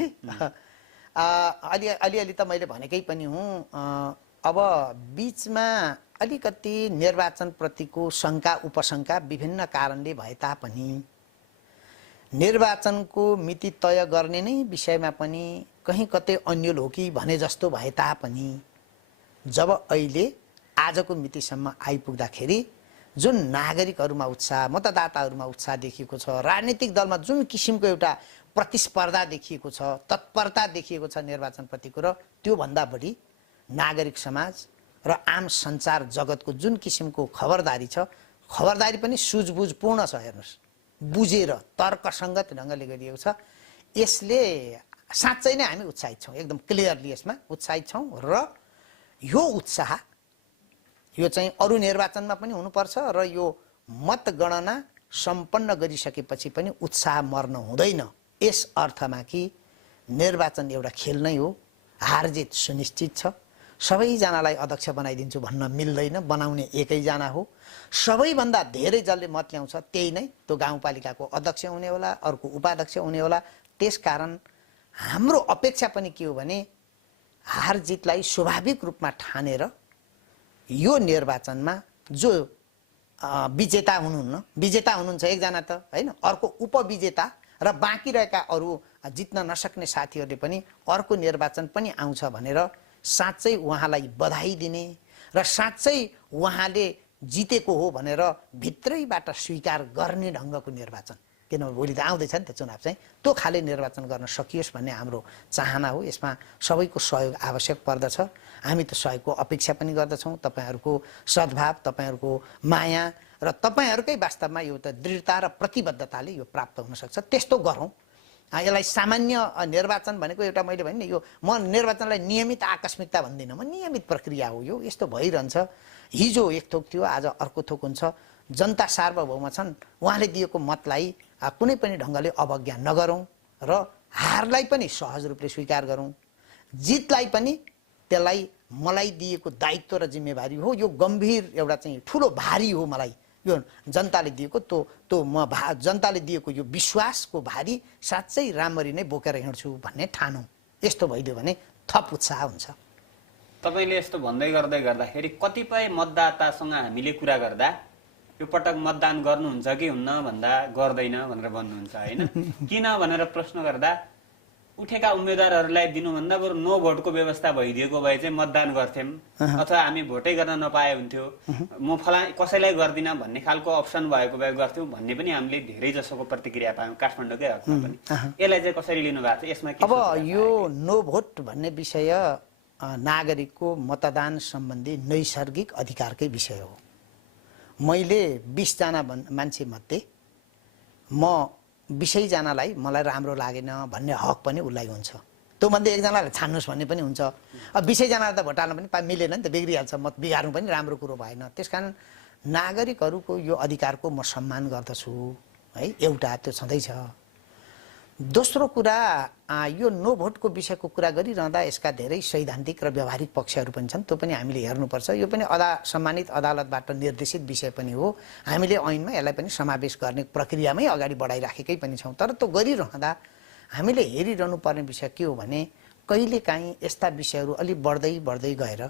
अलिअलि त मैले भनेकै पनि हुँ। अब बिचमा अलिकति निर्वाचनप्रतिको शङ्का उपशङ्का विभिन्न कारणले भए तापनि निर्वाचनको मिति तय गर्ने नै विषयमा पनि कहीँ कतै अन्यल हो कि भने जस्तो भए तापनि जब अहिले आजको मितिसम्म आइपुग्दाखेरि जुन नागरिकहरूमा उत्साह, मतदाताहरूमा उत्साह देखिएको छ, राजनीतिक दलमा जुन किसिमको एउटा प्रतिस्पर्धा देखिएको छ, तत्परता देखिएको छ निर्वाचनप्रतिको, र त्योभन्दा बढी नागरिक समाज र आम सञ्चार जगतको जुन किसिमको खबरदारी छ, खबरदारी पनि सुझबुझपूर्ण छ। हेर्नुहोस्, बुझेर तर्कसङ्गत ढङ्गले गरिएको छ। यसले साँच्चै नै हामी उत्साहित छौँ, एकदम क्लियरली यसमा उत्साहित छौँ। र यो उत्साह यो चाहिँ अरू निर्वाचनमा पनि हुनुपर्छ र यो मतगणना सम्पन्न गरिसकेपछि पनि उत्साह मर्न हुँदैन। यस अर्थमा कि निर्वाचन एउटा खेल नै हो, हार जित सुनिश्चित छ। सबैजनालाई अध्यक्ष बनाइदिन्छु भन्न मिल्दैन, बनाउने एकैजना हो। सबैभन्दा धेरै जसले मत ल्याउँछ त्यही नै त्यो गाउँपालिकाको अध्यक्ष हुने होला, अर्को उपाध्यक्ष हुने होला। त्यसकारण हाम्रो अपेक्षा पनि के हो भने हार जितलाई स्वाभाविक रूपमा ठानेर यो निर्वाचनमा जो विजेता हुनुहुन्छ एकजना त होइन, अर्को उपविजेता र बाँकी रहेका अरू जित्न नसक्ने साथीहरूले पनि अर्को निर्वाचन पनि आउँछ भनेर साँच्चै उहाँलाई बधाई दिने र साँच्चै उहाँले जितेको हो भनेर भित्रैबाट स्वीकार गर्ने ढङ्गको निर्वाचन, किनभने भोलि त आउँदैछ नि त चुनाव चाहिँ, त्यो खाले निर्वाचन गर्न सकियोस् भन्ने हाम्रो चाहना हो। यसमा सबैको सहयोग आवश्यक पर्दछ। हामी त सहयोगको अपेक्षा पनि गर्दछौँ। तपाईँहरूको सद्भाव, तपाईँहरूको माया र तपाईँहरूकै वास्तवमा यो त दृढता र प्रतिबद्धताले यो प्राप्त हुनसक्छ। त्यस्तो गरौँ। यसलाई सामान्य निर्वाचन भनेको एउटा मैले भने नि, यो म निर्वाचनलाई नियमित आकस्मिकता भन्दिनँ, म नियमित प्रक्रिया हो। यो यस्तो भइरहन्छ। हिजो एक थोक थियो, आज अर्को थोक हुन्छ। जनता सार्वभौम छन्, उहाँले दिएको मतलाई कुनै पनि ढङ्गले अवज्ञा नगरौँ र हारलाई पनि सहज रूपले स्वीकार गरौँ। जितलाई पनि त्यसलाई मलाई दिएको दायित्व र जिम्मेवारी हो, यो गम्भीर एउटा चाहिँ ठुलो भारी हो। मलाई यो जनताले दिएको जनताले दिएको यो विश्वासको भारी साँच्चै राम्ररी नै बोकेर हिँड्छु भन्ने ठानौँ। यस्तो भइदियो भने थप उत्साह हुन्छ। तपाईँले यस्तो भन्दै गर्दाखेरि कतिपय मतदातासँग हामीले कुरा गर्दा यो पटक मतदान गर्नुहुन्छ कि हुन्न भन्दा गर्दैन भनेर भन्नुहुन्छ होइन। किन भनेर प्रश्न गर्दा उठेका उम्मेदवारहरूलाई दिनुभन्दा बरु नो भोटको व्यवस्था भइदिएको भए चाहिँ मतदान गर्थ्यौँ, अथवा हामी भोटै गर्न नपाए हुन्थ्यो, म कसैलाई गर्दिनँ भन्ने खालको अप्सन भएको भए गर्थ्यौँ भन्ने पनि हामीले धेरै जसोको प्रतिक्रिया पायौँ काठमाडौँकै हकमा पनि। यसलाई चाहिँ कसरी लिनु भएको छ? यसमा अब यो नो भोट भन्ने विषय नागरिकको मतदान सम्बन्धी नैसर्गिक अधिकारकै विषय हो। मैले 20 जना मान्छे मध्ये म 20 जनालाई मलाई राम्रो लागेन भन्ने हक पनि उसलाई हुन्छ। त्यो मध्ये एकजनालाई छान्नुहोस् भन्ने पनि हुन्छ। अब 20 जनालाई त भोट हाल्न पनि मिलेन नि त, बिग्रिहाल्छ। मत बिगार्नु पनि राम्रो कुरो भएन। त्यसकारण नागरिकहरूको यो अधिकारको म सम्मान गर्दछु है, एउटा त्यो छँदैछ। दोस्रो कुरा, यो नो भोटको विषयको कुरा गरिरहँदा यसका धेरै सैद्धान्तिक र व्यावहारिक पक्षहरू पनि छन्। त्यो पनि हामीले हेर्नुपर्छ। यो पनि सम्मानित अदालतबाट निर्देशित विषय पनि हो। हामीले ऐनमा यसलाई पनि समावेश गर्ने प्रक्रियामै अगाडि बढाइराखेकै पनि छौँ। तर त्यो गरिरहँदा हामीले हेरिरहनु पर्ने विषय के हो भने कहिलेकाहीँ यस्ता विषयहरू अलिक बढ्दै गएर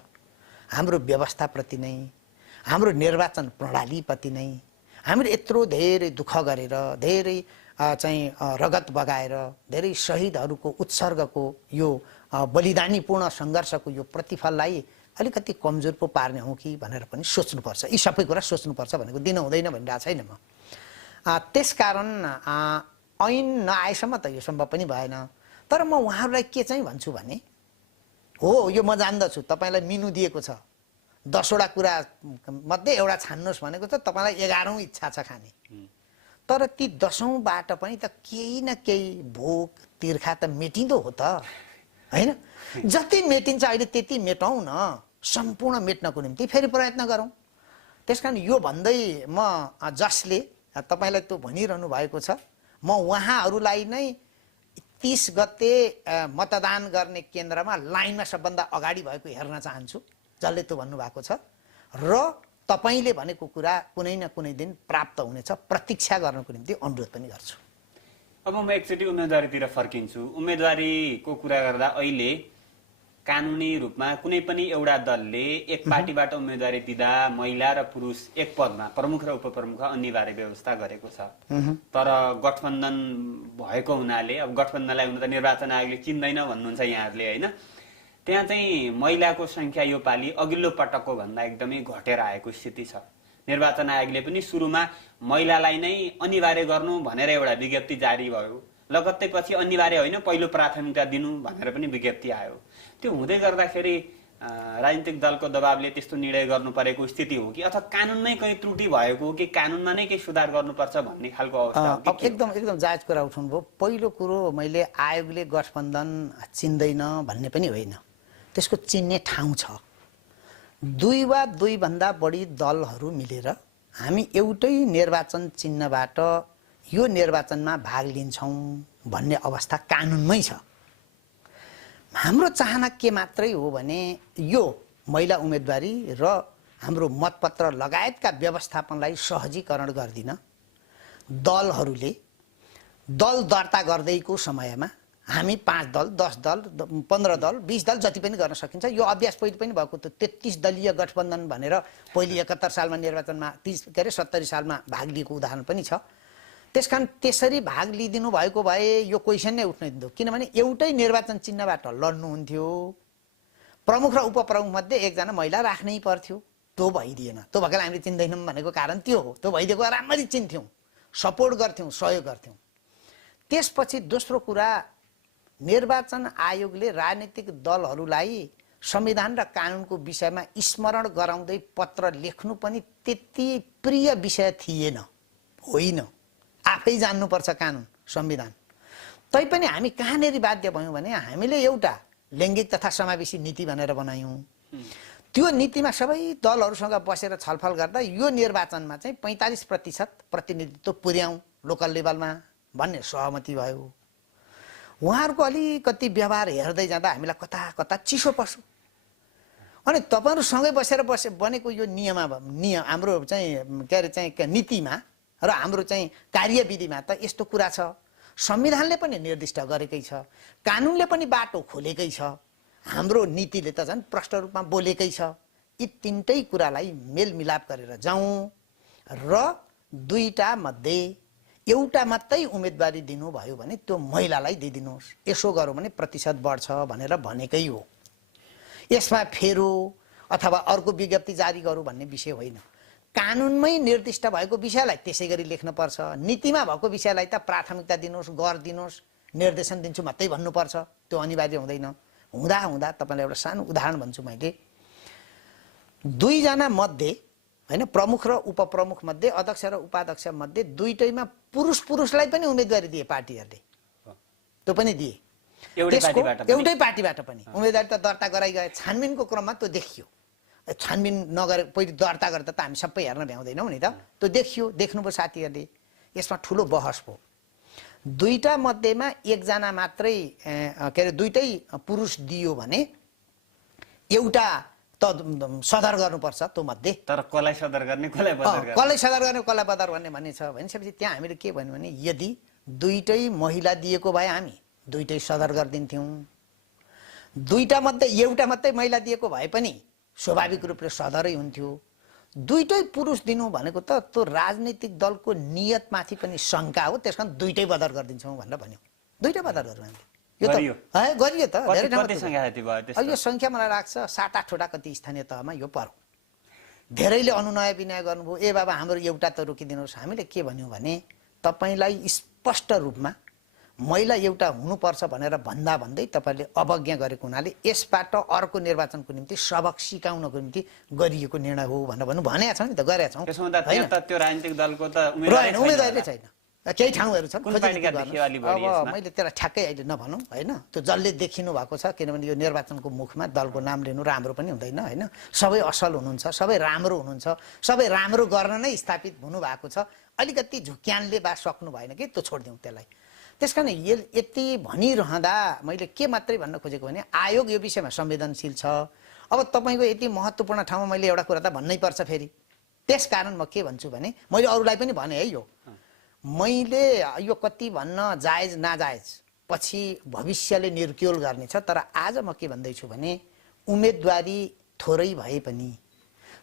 हाम्रो व्यवस्थाप्रति नै, हाम्रो निर्वाचन प्रणालीप्रति नै हामीले यत्रो धेरै दुःख गरेर, धेरै चाहिँ रगत बगाएर, धेरै शहीदहरूको उत्सर्गको यो बलिदानीपूर्ण सङ्घर्षको यो प्रतिफललाई अलिकति कमजोर पो पार्ने हो कि भनेर पनि सोच्नुपर्छ। यी सबै कुरा सोच्नुपर्छ भनेको दिन हुँदैन भनिरहेको छैन म। त्यसकारण ऐन नआएसम्म त यो सम्भव पनि भएन। तर म उहाँहरूलाई के चाहिँ भन्छु भने, हो यो म जान्दछु तपाईँलाई मिनु दिएको छ, 10 वटा कुरा मध्ये एउटा छान्नुहोस् भनेको छ, तपाईँलाई 11औँ इच्छा छ खाने। तर ती 10औँबाट पनि त केही न केही भोक तिर्खा त मेटिँदो हो त होइन। जति मेटिन्छ अहिले त्यति मेटौँ न, सम्पूर्ण मेट्नको निम्ति फेरि प्रयत्न गरौँ। त्यसकारण यो भन्दै म जसले तपाईँलाई त्यो भनिरहनु भएको छ, म उहाँहरूलाई नै 30 गते मतदान गर्ने केन्द्रमा लाइनमा सबभन्दा अगाडि भएको हेर्न चाहन्छु। जसले त्यो भन्नुभएको छ र तपाईले भनेको कुरा कुनै न कुनै दिन प्राप्त हुनेछ प्रतीक्षा गर्नको निम्ति अनुरोध पनि गर्छु। अब म एकचोटि उम्मेदवारीतिर फर्किन्छु। उम्मेदवारीको कुरा गर्दा अहिले कानुनी रूपमा कुनै पनि एउटा दलले एक पार्टीबाट उम्मेदवारी दिँदा महिला र पुरुष एक पदमा प्रमुख र उपप्रमुख अनिवार्य व्यवस्था गरेको छ। तर गठबन्धन भएको हुनाले अब गठबन्धनलाई हुन त निर्वाचन आयोगले चिन्दैन भन्नुहुन्छ यहाँहरूले होइन, त्यहाँ चाहिँ महिलाको संख्या यो पालि अघिल्लो पटकको भन्दा एकदमै घटेर आएको स्थिति छ। निर्वाचन आयोगले पनि सुरुमा महिलालाई नै अनिवार्य गर्नु भनेर एउटा विज्ञप्ति जारी भयो, लगत्तै पछि अनिवार्य होइन पहिलो प्राथमिकता दिनु भनेर पनि विज्ञप्ति आयो। त्यो हुँदै गर्दाखेरि राजनीतिक दलको दबावले त्यस्तो निर्णय गर्नु परेको स्थिति हो कि अथवा कानुनमै कहीँ त्रुटि भएको हो कि कानुनमा नै केही सुधार गर्नुपर्छ भन्ने खालको अवस्था हो कि? एकदम जायज कुरा उठाउनु भयो। पहिलो कुरो मैले आयोगले गठबन्धन चिन्दैन भन्ने पनि होइन, त्यसको चिन्ने ठाउँ छ। दुई वा दुईभन्दा बढी दलहरू मिलेर हामी एउटै निर्वाचन चिन्हबाट यो निर्वाचनमा भाग लिन्छौँ भन्ने अवस्था कानुनमै छ। हाम्रो चाहना के मात्रै हो भने यो महिला उम्मेदवारी र हाम्रो मतपत्र लगायतका व्यवस्थापनलाई सहजीकरण गर्दिन दलहरूले दल दर्ता गर्दैको समयमा हामी 5 दल 10 दल 15 दल 20 दल जति पनि गर्न सकिन्छ। यो अभ्यास पहिले पनि भएको थियो। 33 दलीय गठबन्धन भनेर पहिले 71 सालमा निर्वाचनमा 70 सालमा भाग लिएको उदाहरण पनि छ। त्यसकारण त्यसरी भाग लिदिनु भएको भए यो क्वेसन नै उठ्न दिन्थ्यो, किनभने एउटै निर्वाचन चिन्हबाट लड्नुहुन्थ्यो। प्रमुख र उपप्रमुख मध्ये एकजना महिला राख्नै पर्थ्यो, त्यो भइदिएन। त्यो भएकोले हामीले चिन्दैनौँ भनेको कारण त्यो हो। त्यो भइदिएको राम्ररी चिन्थ्यौँ, सपोर्ट गर्थ्यौँ, सहयोग गर्थ्यौँ। त्यसपछि दोस्रो कुरा, निर्वाचन आयोगले राजनीतिक दलहरूलाई संविधान र कानुनको विषयमा स्मरण गराउँदै पत्र लेख्नु पनि त्यति प्रिय विषय थिएन, होइन। आफै जान्नुपर्छ कानुन संविधान। तैपनि हामी कहाँनिर बाध्य भयौँ भने हामीले एउटा लैङ्गिक तथा समावेशी नीति भनेर बनायौँ। त्यो नीतिमा सबै दलहरूसँग बसेर छलफल गर्दा यो निर्वाचनमा चाहिँ 45% प्रतिनिधित्व पुर्याउँ लोकल लेभलमा भन्ने सहमति भयो। उहाँहरूको अलिकति व्यवहार हेर्दै जाँदा हामीलाई कता कता चिसो पर्छ। अनि तपाईँहरूसँगै बसेर बनेको यो नियम हाम्रो चाहिँ के अरे चाहिँ नीतिमा र हाम्रो चाहिँ कार्यविधिमा त यस्तो कुरा छ। संविधानले पनि निर्दिष्ट गरेकै छ, कानुनले पनि बाटो खोलेकै छ, हाम्रो नीतिले त झन् प्रष्ट रूपमा बोलेकै छ। यी तीनटै कुरालाई मेलमिलाप गरेर जाउँ र दुईटा मध्ये एउटा मात्रै उम्मेदवारी दिनुभयो भने त्यो महिलालाई दिइदिनुहोस्, यसो गरौँ भने प्रतिशत बढ्छ भनेर भनेकै हो। यसमा फेरो अथवा अर्को विज्ञप्ति जारी गरौँ भन्ने विषय होइन। कानुनमै निर्दिष्ट भएको विषयलाई त्यसै गरी लेख्नुपर्छ। नीतिमा भएको विषयलाई त प्राथमिकता दिनुहोस्, गरिदिनुहोस्, निर्देशन दिन्छु मात्रै भन्नुपर्छ, त्यो अनिवार्य हुँदैन। हुँदा तपाईँलाई एउटा सानो उदाहरण भन्छु मैले। दुईजना मध्ये होइन, प्रमुख र उपप्रमुख मध्ये, अध्यक्ष र उपाध्यक्ष मध्ये दुईटैमा पुरुषलाई पनि उम्मेदवारी दिए पार्टीहरूले, त्यो पनि दिए। एउटै पार्टीबाट पनि उम्मेदवारी त दर्ता गराइ गए। छानबिनको क्रममा त्यो देखियो। छानबिन नगरे पहिले दर्ता गर्दा त हामी सबै हेर्न भ्याउँदैनौँ नि त। त्यो देखियो, देख्नुभयो साथीहरूले। यसमा ठुलो बहस भयो। दुईटा मध्येमा एकजना मात्रै के अरे दुईटै पुरुष दियो भने एउटा त सदर गर्नुपर्छ त्यो मध्ये। तर कसलाई सदर गर्ने, कसलाई बदर गर्ने, कसलाई सदर गर्ने, कसलाई बदर गर्ने भन्ने छ। भनेपछि त्यहाँ हामीले के भन्यो भने यदि दुईटै महिला दिएको भए हामी दुईटै सदर गरिदिन्थ्यौँ। दुईटा मध्ये एउटा मात्रै महिला दिएको भए पनि स्वाभाविक रूपले सदरै हुन्थ्यो। दुईटै पुरुष दिनु भनेको त त्यो राजनीतिक दलको नियतमाथि पनि शङ्का हो। त्यसकारण दुईटै बदर गरिदिन्छौँ भनेर भन्यौँ। दुईटै बदर गरौँ हामीले। यो त गरियो त। यो सङ्ख्या मलाई लाग्छ 7-8 वटा कति स्थानीय तहमा यो पर्यो। धेरैले अनुनय विनय गर्नुभयो, ए बाबा हाम्रो एउटा त रोकिदिनुहोस्। हामीले के भन्यौँ भने तपाईँलाई स्पष्ट रूपमा महिला एउटा हुनुपर्छ भनेर भन्दै तपाईँले अवज्ञा गरेको हुनाले यसबाट अर्को निर्वाचनको निम्ति सबक सिकाउनको निम्ति गरिएको निर्णय हो भनेर भनेका छौँ नि त, गरेका छौँ। त्यो राजनीतिक दलको त उम्मेदवारी छैन। केही ठाउँहरू छन्। अब मैले त्यसलाई ठ्याक्कै अहिले नभनौँ होइन, त्यो जसले देखिनु भएको छ। किनभने यो निर्वाचनको मुखमा दलको नाम लिनु राम्रो पनि हुँदैन होइन। सबै असल हुनुहुन्छ, सबै राम्रो हुनुहुन्छ, सबै राम्रो गर्न नै स्थापित हुनुभएको छ। अलिकति झुक्यानले बा सक्नु भएन कि त्यो छोडिदिउँ त्यसलाई। त्यसकारण यति भनिरहँदा मैले के मात्रै भन्न खोजेको भने आयोग यो विषयमा संवेदनशील छ। अब तपाईँको यति महत्त्वपूर्ण ठाउँमा मैले एउटा कुरा त भन्नै पर्छ फेरि। त्यसकारण म के भन्छु भने मैले अरूलाई पनि भने है, यो मैले यो कति भन्न जायज नाजायज पछि भविष्यले निर्क्योल गर्नेछ, तर आज म के भन्दैछु भने उम्मेदवारी थोरै भए पनि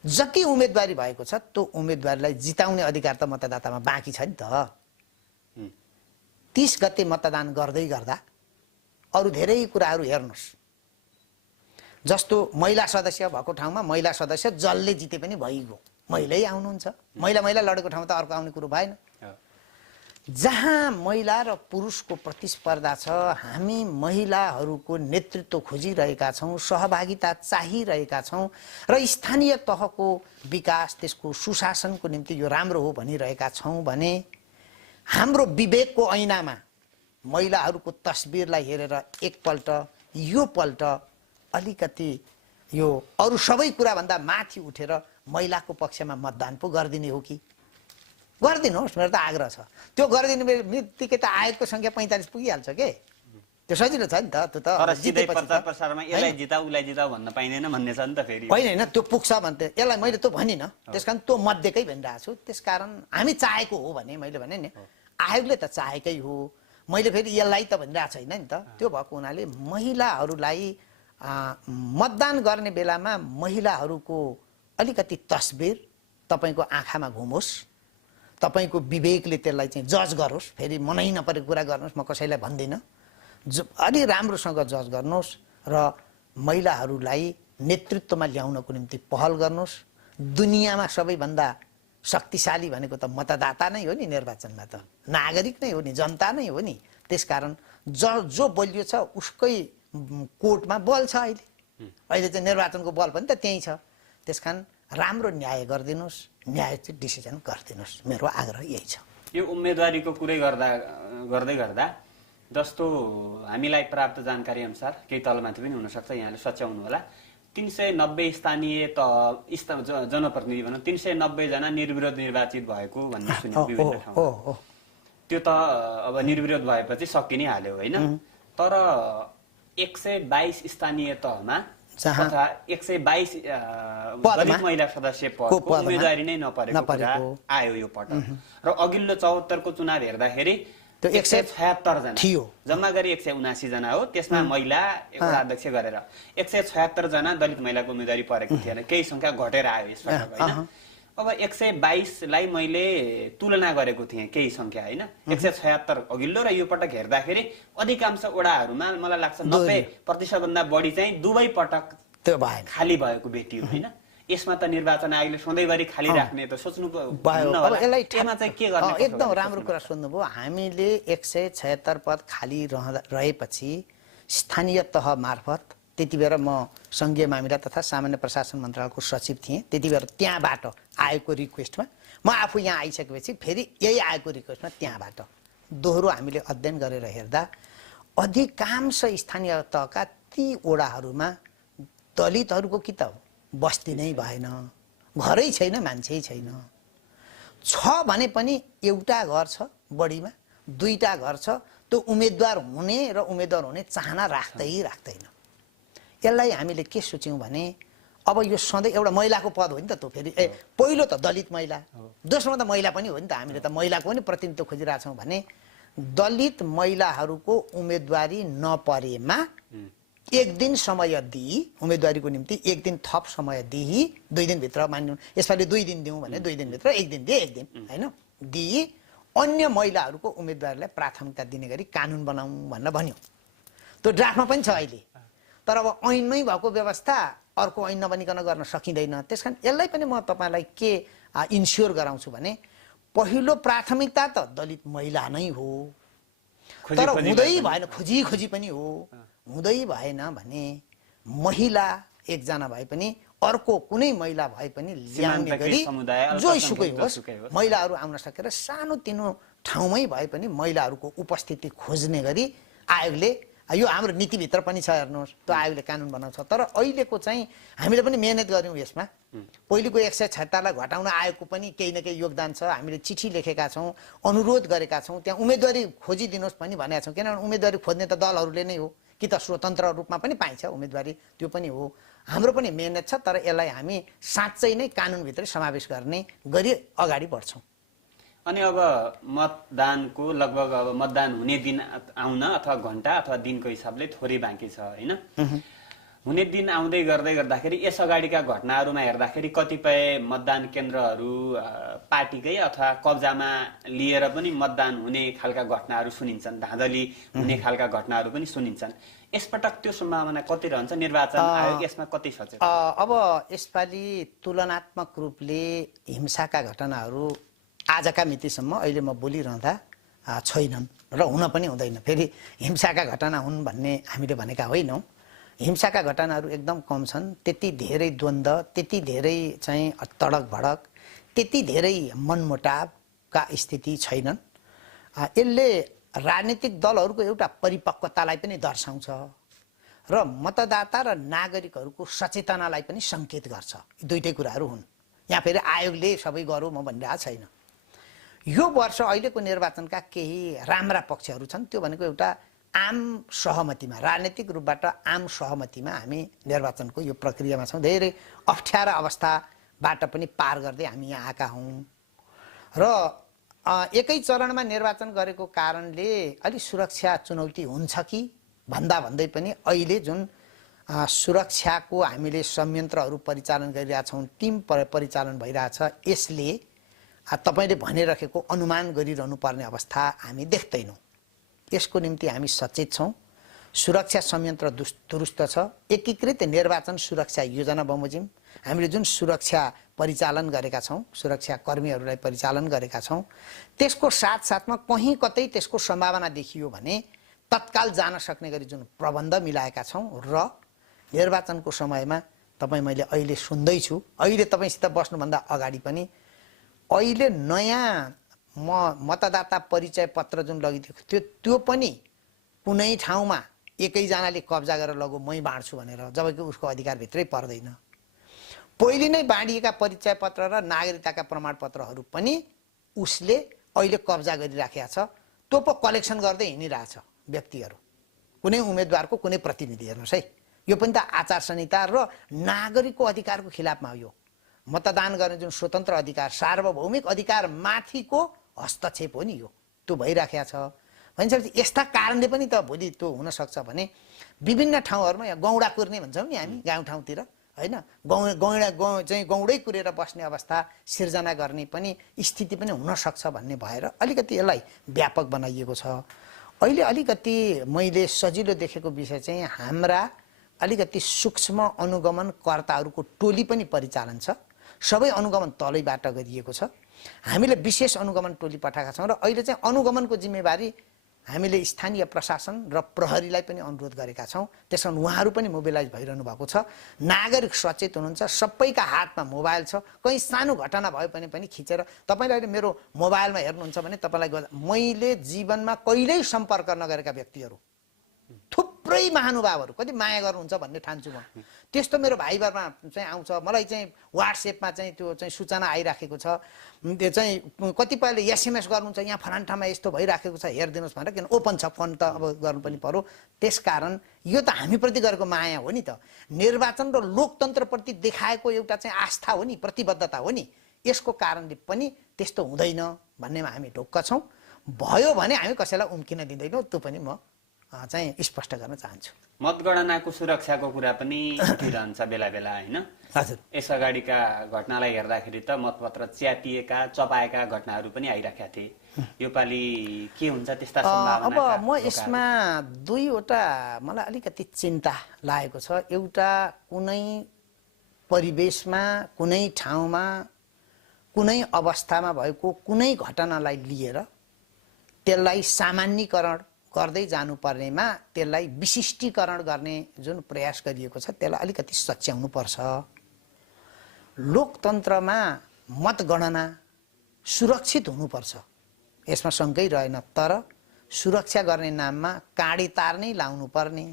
जति उम्मेदवारी भएको छ त्यो उम्मेदवारीलाई जिताउने अधिकार त मतदातामा बाँकी छ नि त। 30 गते मतदान गर्दै गर्दा अरू धेरै कुराहरू हेर्नुहोस्, जस्तो महिला सदस्य भएको ठाउँमा महिला सदस्य जसले जिते पनि भइगयो, महिलै आउनुहुन्छ। महिला लडेको ठाउँमा त अर्को आउने कुरो भएन। जहाँ महिला र पुरुषको प्रतिस्पर्धा छ, हामी महिलाहरूको नेतृत्व खोजिरहेका छौँ, सहभागिता चाहिरहेका छौँ र स्थानीय तहको विकास, त्यसको सुशासनको निम्ति यो राम्रो हो भनिरहेका छौँ भने हाम्रो विवेकको ऐनामा महिलाहरूको तस्बिरलाई हेरेर एकपल्ट यो पल्ट अलिकति यो अरू सबै कुराभन्दा माथि उठेर महिलाको पक्षमा मतदान पो गरिदिने हो कि गरिदिनुहोस्, मेरो त आग्रह छ। त्यो गरिदिने बित्तिकै त आयोगको सङ्ख्या 45 पुगिहाल्छ के, त्यो सजिलो छ नि त। त्यो त सिधै प्रचार प्रसारमा यसलाई जिताऊ उसलाई जिताऊ भन्न पाइँदैन भन्ने छ नि त फेरि। होइन होइन, त्यो पुग्छ भन्थे, यसलाई मैले त भनिनँ, त्यसकारण त्यो मध्येकै भनिरहेको छु। त्यसकारण हामी चाहेको हो भने मैले भने नि आयोगले त चाहेकै हो, मैले फेरि यसलाई त भनिरहेको छैन नि त। त्यो भएको हुनाले महिलाहरूलाई मतदान गर्ने बेलामा महिलाहरूको अलिकति तस्बिर तपाईँको आँखामा घुमोस्, तपाईँको विवेकले त्यसलाई चाहिँ जज गरोस्। फेरि मनै नपरेको कुरा गर्नुहोस्, म कसैलाई भन्दिनँ, अलि राम्रोसँग जज गर्नुहोस् र महिलाहरूलाई नेतृत्वमा ल्याउनको निम्ति पहल गर्नुहोस्। दुनियाँमा सबैभन्दा शक्तिशाली भनेको त मतदाता नै हो नि, निर्वाचनमा त नागरिक नै हो नि, जनता नै हो नि। त्यसकारण जो बलियो छ उसकै कोर्टमा बल छ। अहिले चाहिँ निर्वाचनको बल पनि त त्यही छ। त्यसकारण राम्रो न्याय गरिदिनुहोस्, न्याय चाहिँ डिसिजन गरिदिनुहोस्, मेरो आग्रह यही छ। यो उम्मेदवारीको कुरै गर्दै गर्दा जस्तो हामीलाई प्राप्त जानकारी अनुसार केही तलमाथि पनि हुनसक्छ, यहाँले सच्याउनु होला, 390 स्थानीय जनप्रतिनिधि भनौँ 390 जना निर्विरोध निर्वाचित भएको भन्ने सुन्यौँ विभिन्न ठाउँमा। त्यो त अब निर्विरोध भएपछि सकि नै हाल्यो होइन, तर 122 स्थानीय तहमा तथा 122 दलित महिला सदस्य पदको उम्मेदवारी नै नपरेको कुरा आयो यो पटक। र अघिल्लो 74 को चुनाव हेर्दाखेरि 176 जना थियो, जम्मा गरी 179 जना हो, त्यसमा महिला एउटा अध्यक्ष गरेर 176 जना दलित महिलाको उम्मेदवारी परेको थिएन। केही संख्या घटेर आयो यसपटक होइन। अब 122 लाई मैले तुलना गरेको थिएँ केही संख्या होइन, 176 अघिल्लो र यो पटक हेर्दाखेरि अधिकांश वडाहरूमा मलाई लाग्छ 90% भन्दा बढी चाहिँ दुवै पटक त्यो भएन, खाली भएको भेटियो होइन। यसमा त निर्वाचन आयोगले सधैँभरि खाली राख्ने त सोच्नु चाहिँ के गर्ने। एकदम राम्रो कुरा सुन्नुभयो। हामीले 176 पद खाली रहेपछि स्थानीय तह मार्फत, त्यति बेला म सङ्घीय मामिला तथा सामान्य प्रशासन मन्त्रालयको सचिव थिएँ, त्यति बेला त्यहाँबाट आएको रिक्वेस्टमा म आफू यहाँ आइसकेपछि फेरि यही आएको रिक्वेस्टमा त्यहाँबाट दोहोरो हामीले अध्ययन गरेर हेर्दा अधिकांश स्थानीय तहका ती वडाहरूमा दलितहरूको कि त बस्ती नै भएन, घरै छैन, मान्छे छैन, छ भने पनि एउटा घर छ बढीमा, दुईटा घर छ, त्यो उम्मेदवार हुने र उम्मेदवार हुने चाहना राख्दैन। यसलाई हामीले के सोच्यौँ भने अब यो सधैँ एउटा महिलाको पद हो नि त, त्यो फेरि पहिलो त दलित महिला, दोस्रोमा त महिला पनि हो नि त, हामीले त महिलाको पनि प्रतिनिधित्व खोजिरहेछौँ भने दलित महिलाहरूको उम्मेदवारी नपरेमा एक दिन समय दिई, उम्मेदवारीको निम्ति एक दिन थप समय दिई, 2 दिनभित्र मान्नु यसपालि 2 दिन दिउँ भने 2 दिनभित्र 1 दिन दिए, 1 दिन होइन दिई अन्य महिलाहरूको उम्मेदवारीलाई प्राथमिकता दिने गरी कानुन बनाऊँ भनेर भन्यो। त्यो ड्राफ्टमा पनि छ अहिले, तर अब ऐनमै भएको व्यवस्था अर्को ऐन नबनिकन गर्न सकिँदैन। त्यसकारण यसलाई पनि म तपाईँलाई के इन्स्योर गराउँछु भने पहिलो प्राथमिकता त दलित महिला नै हो, तर हुँदै भएन, खोजी पनि हो, हुँदै भएन भने महिला एकजना भए पनि अर्को कुनै महिला भए पनि ल्याउने गरी जोइसुकै होस् महिलाहरू आउन सकेर सानोतिनो ठाउँमै भए पनि महिलाहरूको उपस्थिति खोज्ने गरी आयोगले, यो हाम्रो नीतिभित्र पनि छ हेर्नुहोस्, त्यो आयोगले कानुन बनाउँछ। तर अहिलेको चाहिँ हामीले पनि मेहनत गऱ्यौँ यसमा, पहिलेको 176 लाई घटाउन आयोगको पनि केही न केही योगदान छ। हामीले चिठी लेखेका छौँ, अनुरोध गरेका छौँ, त्यहाँ उम्मेदवारी खोजिदिनुहोस् पनि भनेका छौँ, किनभने उम्मेदवारी खोज्ने त दलहरूले नै हो, कि त स्वतन्त्र रूपमा पनि पाइन्छ उम्मेदवारी, त्यो पनि हो। हाम्रो पनि मेहनत छ, तर यसलाई हामी साँच्चै नै कानुनभित्रै समावेश गर्ने गरी अगाडि बढ्छौँ। अनि अब मतदानको लगभग अब मतदान हुने दिन आउन अथवा घन्टा अथवा दिनको हिसाबले थोरै बाँकी छ होइन? हुने दिन आउँदै गर्दै गर्दाखेरि यस अगाडिका घटनाहरूमा हेर्दाखेरि कतिपय मतदान केन्द्रहरू पार्टीकै अथवा कब्जामा लिएर पनि मतदान हुने खालका घटनाहरू सुनिन्छन्, धाँधली हुने खालका घटनाहरू पनि सुनिन्छन्। यसपटक त्यो सम्भावना कति रहन्छ? निर्वाचन आयोग यसमा कति सचेत? अब यसपालि तुलनात्मक रूपले हिंसाका घटनाहरू आजका मितिसम्म अहिले म बोलिरहँदा छैनन् र हुन पनि हुँदैन। फेरि हिंसाका घटना हुन् भन्ने हामीले भनेका होइनौँ। हिंसाका घटनाहरू एकदम कम छन्। त्यति धेरै द्वन्द्व, त्यति धेरै चाहिँ तडक भडक, त्यति धेरै मनमुटावका स्थिति छैनन्। यसले राजनीतिक दलहरूको एउटा परिपक्वतालाई पनि दर्शाउँछ र मतदाता र नागरिकहरूको सचेतनालाई पनि सङ्केत गर्छ। दुईटै कुराहरू हुन्। यहाँ फेरि आयोगले सबै गरौँ म भनिरहेको छैन। यो वर्ष अहिलेको निर्वाचनका केही राम्रा पक्षहरू छन्। त्यो भनेको एउटा आम सहमतिमा, राजनीतिक रूपबाट आम सहमतिमा हामी निर्वाचनको यो प्रक्रियामा छौँ। धेरै अप्ठ्यारा अवस्थाबाट पनि पार गर्दै हामी यहाँ आएका हौँ र एकै चरणमा निर्वाचन गरेको कारणले अलि सुरक्षा चुनौती हुन्छ कि भन्दै पनि अहिले जुन सुरक्षाको हामीले संयन्त्रहरू परिचालन गरिरहेछौँ, टिम परिचालन भइरहेछ, यसले तपाईँले भनिराखेको अनुमान गरिरहनु पर्ने अवस्था हामी देख्दैनौँ। यसको निम्ति हामी सचेत छौँ। सुरक्षा संयन्त्र दुरुस्त छ। एकीकृत निर्वाचन सुरक्षा योजना बमोजिम हामीले जुन सुरक्षा परिचालन गरेका छौँ, सुरक्षा कर्मीहरूलाई परिचालन गरेका छौँ, त्यसको साथसाथमा कहीँ कतै त्यसको सम्भावना देखियो भने तत्काल जान सक्ने गरी जुन प्रबन्ध मिलाएका छौँ र निर्वाचनको समयमा मैले अहिले सुन्दैछु, अहिले तपाईँसित बस्नुभन्दा अगाडि पनि अहिले नयाँ मतदाता परिचय पत्र जुन लगिदिएको थियो त्यो पनि कुनै ठाउँमा एकैजनाले कब्जा गरेर लगो मै बाँड्छु भनेर, जबकि उसको अधिकारभित्रै पर्दैन। पहिले नै बाँडिएका परिचय पत्र र नागरिकताका प्रमाणपत्रहरू पनि उसले अहिले कब्जा गरिराखेको छ। त्यो पो कलेक्सन गर्दै हिँडिरहेछ व्यक्तिहरू, कुनै उम्मेदवारको कुनै प्रतिनिधि। हेर्नुहोस् है, यो पनि त आचार संहिता र नागरिकको अधिकारको खिलाफमा हो। यो मतदान गर्ने जुन स्वतन्त्र अधिकार, सार्वभौमिक अधिकार माथिको हस्तक्षेप हो नि यो, त्यो भइराखेको छ। भनिसकेपछि यस्ता कारणले पनि त भोलि त्यो हुनसक्छ भने विभिन्न ठाउँहरूमा यहाँ गौडा कुर्ने भन्छौँ नि हामी गाउँठाउँतिर होइन, गौडै कुरेर बस्ने अवस्था सिर्जना गर्ने पनि स्थिति पनि हुनसक्छ भन्ने भएर अलिकति यसलाई व्यापक बनाइएको छ। अहिले अलिकति मैले सजिलो देखेको विषय चाहिँ हाम्रा अलिकति सूक्ष्म अनुगमनकर्ताहरूको टोली पनि परिचालन छ। सबै अनुगमन तलैबाट गरिएको छ। हामीले विशेष अनुगमन टोली पठाएका छौँ र अहिले चाहिँ अनुगमनको जिम्मेवारी हामीले स्थानीय प्रशासन र प्रहरीलाई पनि अनुरोध गरेका छौँ। त्यसकारण उहाँहरू पनि मोबिलाइज भइरहनु भएको छ। नागरिक सचेत हुनुहुन्छ, सबैका हातमा मोबाइल छ। कहीँ सानो घटना भयो भने पनि खिचेर तपाईँले अहिले मेरो मोबाइलमा हेर्नुहुन्छ भने तपाईँलाई मैले जीवनमा कहिल्यै सम्पर्क नगरेका व्यक्तिहरू, थुप्रै महानुभावहरू, कति माया गर्नुहुन्छ भन्ने ठान्छु म। त्यस्तो मेरो भाइबरमा चाहिँ आउँछ, मलाई चाहिँ वाट्सएपमा चाहिँ त्यो चाहिँ सूचना आइराखेको छ। त्यो चाहिँ कतिपयले एसएमएस गर्नुहुन्छ, यहाँ फलान ठाउँमा यस्तो भइराखेको छ हेरिदिनुहोस् भनेर, किन ओपन छ फोन त अब गर्नु पनि पर्यो। त्यसकारण यो त हामीप्रति गरेको माया हो नि त, निर्वाचन र लोकतन्त्रप्रति देखाएको एउटा चाहिँ आस्था हो नि, प्रतिबद्धता हो नि। यसको कारणले पनि त्यस्तो हुँदैन भन्नेमा हामी ढुक्क छौँ। भयो भने हामी कसैलाई उम्किन दिँदैनौँ, त्यो पनि म चाहिँ स्पष्ट गर्न चाहन्छु। मतगणनाको सुरक्षाको कुरा पनि उठिरहन्छ बेला बेला होइन? हजुर, यस अगाडिका घटनालाई हेर्दाखेरि त मतपत्र च्यातिएका, चपाएका घटनाहरू पनि आइराखेका थिए। योपालि के हुन्छ त्यस्ता सम्भावना? अब म यसमा दुईवटा मलाई अलिकति चिन्ता लागेको छ। एउटा, कुनै परिवेशमा, कुनै ठाउँमा, कुनै अवस्थामा भएको कुनै घटनालाई लिएर त्यसलाई सामान्यीकरण गर्दै जानुपर्नेमा त्यसलाई विशिष्टीकरण गर्ने जुन प्रयास गरिएको छ त्यसलाई अलिकति सच्याउनुपर्छ। लोकतन्त्रमा मतगणना सुरक्षित हुनुपर्छ, यसमा शङ्कै रहेन। तर सुरक्षा गर्ने नाममा काँडी तार नै लाउनु पर्ने,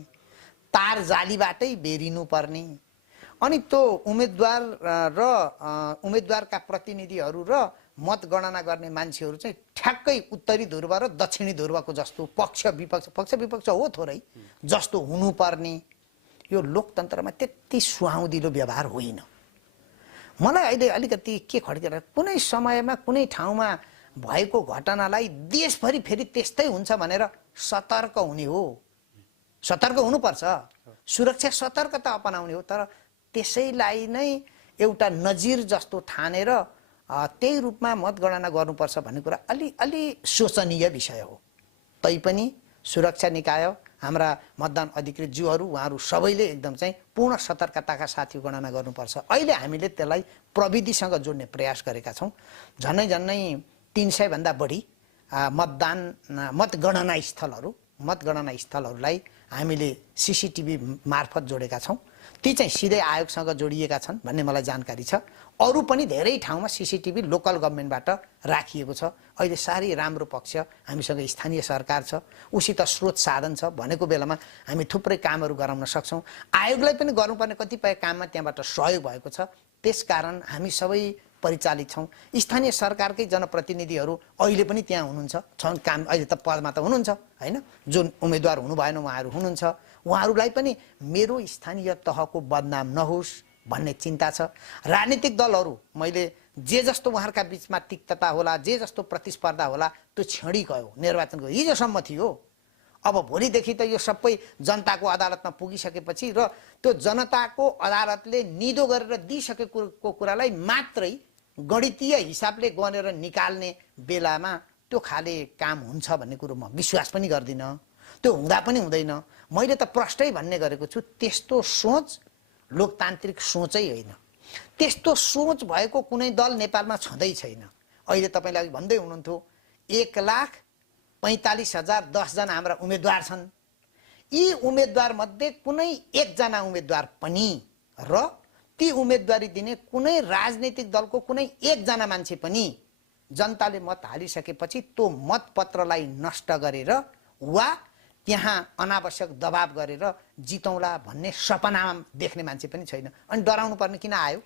तार जालीबाटै बेरिनु पर्ने, अनि त्यो उम्मेदवार र उम्मेदवारका प्रतिनिधिहरू र मतगणना गर्ने मान्छेहरू चाहिँ ठ्याक्कै उत्तरी ध्रुव र दक्षिणी ध्रुवको जस्तो पक्ष विपक्ष हो थोरै जस्तो हुनुपर्ने यो लोकतन्त्रमा त्यति सुहाउँदिलो व्यवहार होइन। मलाई अहिले अलिकति के खड्केर कुनै समयमा कुनै ठाउँमा भएको घटनालाई देशभरि फेरि त्यस्तै हुन्छ भनेर सतर्क हुने हो। सतर्क हुनुपर्छ, सुरक्षा सतर्कता अपनाउने हो, तर त्यसैलाई नै एउटा नजिर जस्तो ठानेर त्यही रूपमा मतगणना गर्नुपर्छ भन्ने कुरा अलि शोचनीय विषय हो। तैपनि सुरक्षा निकाय, हाम्रा मतदान अधिकृत ज्यूहरू, उहाँहरू सबैले एकदम चाहिँ पूर्ण सतर्कताका साथ यो गणना गर्नुपर्छ। अहिले हामीले त्यसलाई प्रविधिसँग जोड्ने प्रयास गरेका छौँ। झन्नै 300 भन्दा बढी मतगणना स्थलहरूलाई हामीले सीसीटीभी मार्फत जोडेका छौँ। ती चाहिँ सिधै आयोगसँग जोडिएका छन् भन्ने मलाई जानकारी छ। अरू पनि धेरै ठाउँमा सीसीटीभी लोकल गभर्मेन्टबाट राखिएको छ। अहिले साह्रै राम्रो पक्ष हामीसँग स्थानीय सरकार छ, उसित स्रोत साधन छ भनेको बेलामा हामी थुप्रै कामहरू गराउन सक्छौँ। आयोगलाई पनि गर्नुपर्ने कतिपय काममा त्यहाँबाट सहयोग भएको छ। त्यसकारण हामी सबै परिचालित छौँ। स्थानीय सरकारकै जनप्रतिनिधिहरू अहिले पनि त्यहाँ हुनुहुन्छ, काम अहिले त पदमा त हुनुहुन्छ होइन, जुन उम्मेदवार हुनु भएन उहाँहरू हुनुहुन्छ। उहाँहरूलाई पनि मेरो स्थानीय तहको बदनाम नहोस् भन्ने चिन्ता छ। राजनीतिक दलहरू मैले जे जस्तो उहाँहरूका बिचमा तिक्तता होला, जे जस्तो प्रतिस्पर्धा होला, त्यो छेडी गयो निर्वाचनको हिजोसम्म थियो। अब भोलिदेखि त यो सबै जनताको अदालतमा पुगिसकेपछि र त्यो जनताको अदालतले निदो गरेर दिइसकेको कुरालाई मात्रै गणितीय हिसाबले गनेर निकाल्ने बेलामा त्यो खाले काम हुन्छ भन्ने कुरो म विश्वास पनि गर्दिनँ। त्यो हुँदा पनि हुँदैन। मैले त प्रष्टै भन्ने गरेको छु, त्यस्तो सोच लोकतान्त्रिक सोचै होइन। त्यस्तो सोच भएको कुनै दल नेपालमा छँदै छैन। अहिले तपाईँले अघि भन्दै हुनुहुन्थ्यो 1,45,010 जना हाम्रा उम्मेदवार छन्। यी उम्मेदवार मध्ये कुनै एकजना उम्मेदवार पनि र ती उम्मेदवारी दिने कुनै राजनैतिक दलको कुनै एकजना मान्छे पनि जनताले मत हालिसकेपछि त्यो मतपत्रलाई नष्ट गरेर वा त्यहाँ अनावश्यक दबाब गरेर जितौँला भन्ने सपनामा देख्ने मान्छे पनि छैन। अनि डराउनु पर्ने किन आयो?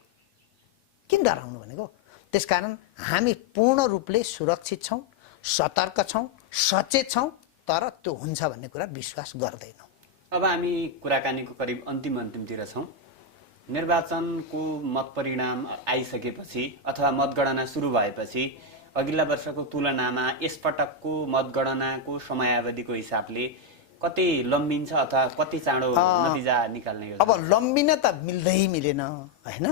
किन डराउनु भनेको? त्यसकारण हामी पूर्ण रूपले सुरक्षित छौँ, सतर्क छौँ, सचेत छौँ, तर त्यो हुन्छ भन्ने कुरा विश्वास गर्दैनौँ। अब हामी कुराकानीको करिब अन्तिमतिर छौँ। निर्वाचनको मत परिणाम आइसकेपछि अथवा मतगणना सुरु भएपछि अघिल्ला वर्षको तुलनामा यसपटकको मतगणनाको समयावधिको हिसाबले कति लम्बिन्छ अथवा कति चाँडो नतिजा निकाल्ने हो? अब लम्बिन त मिलेन होइन।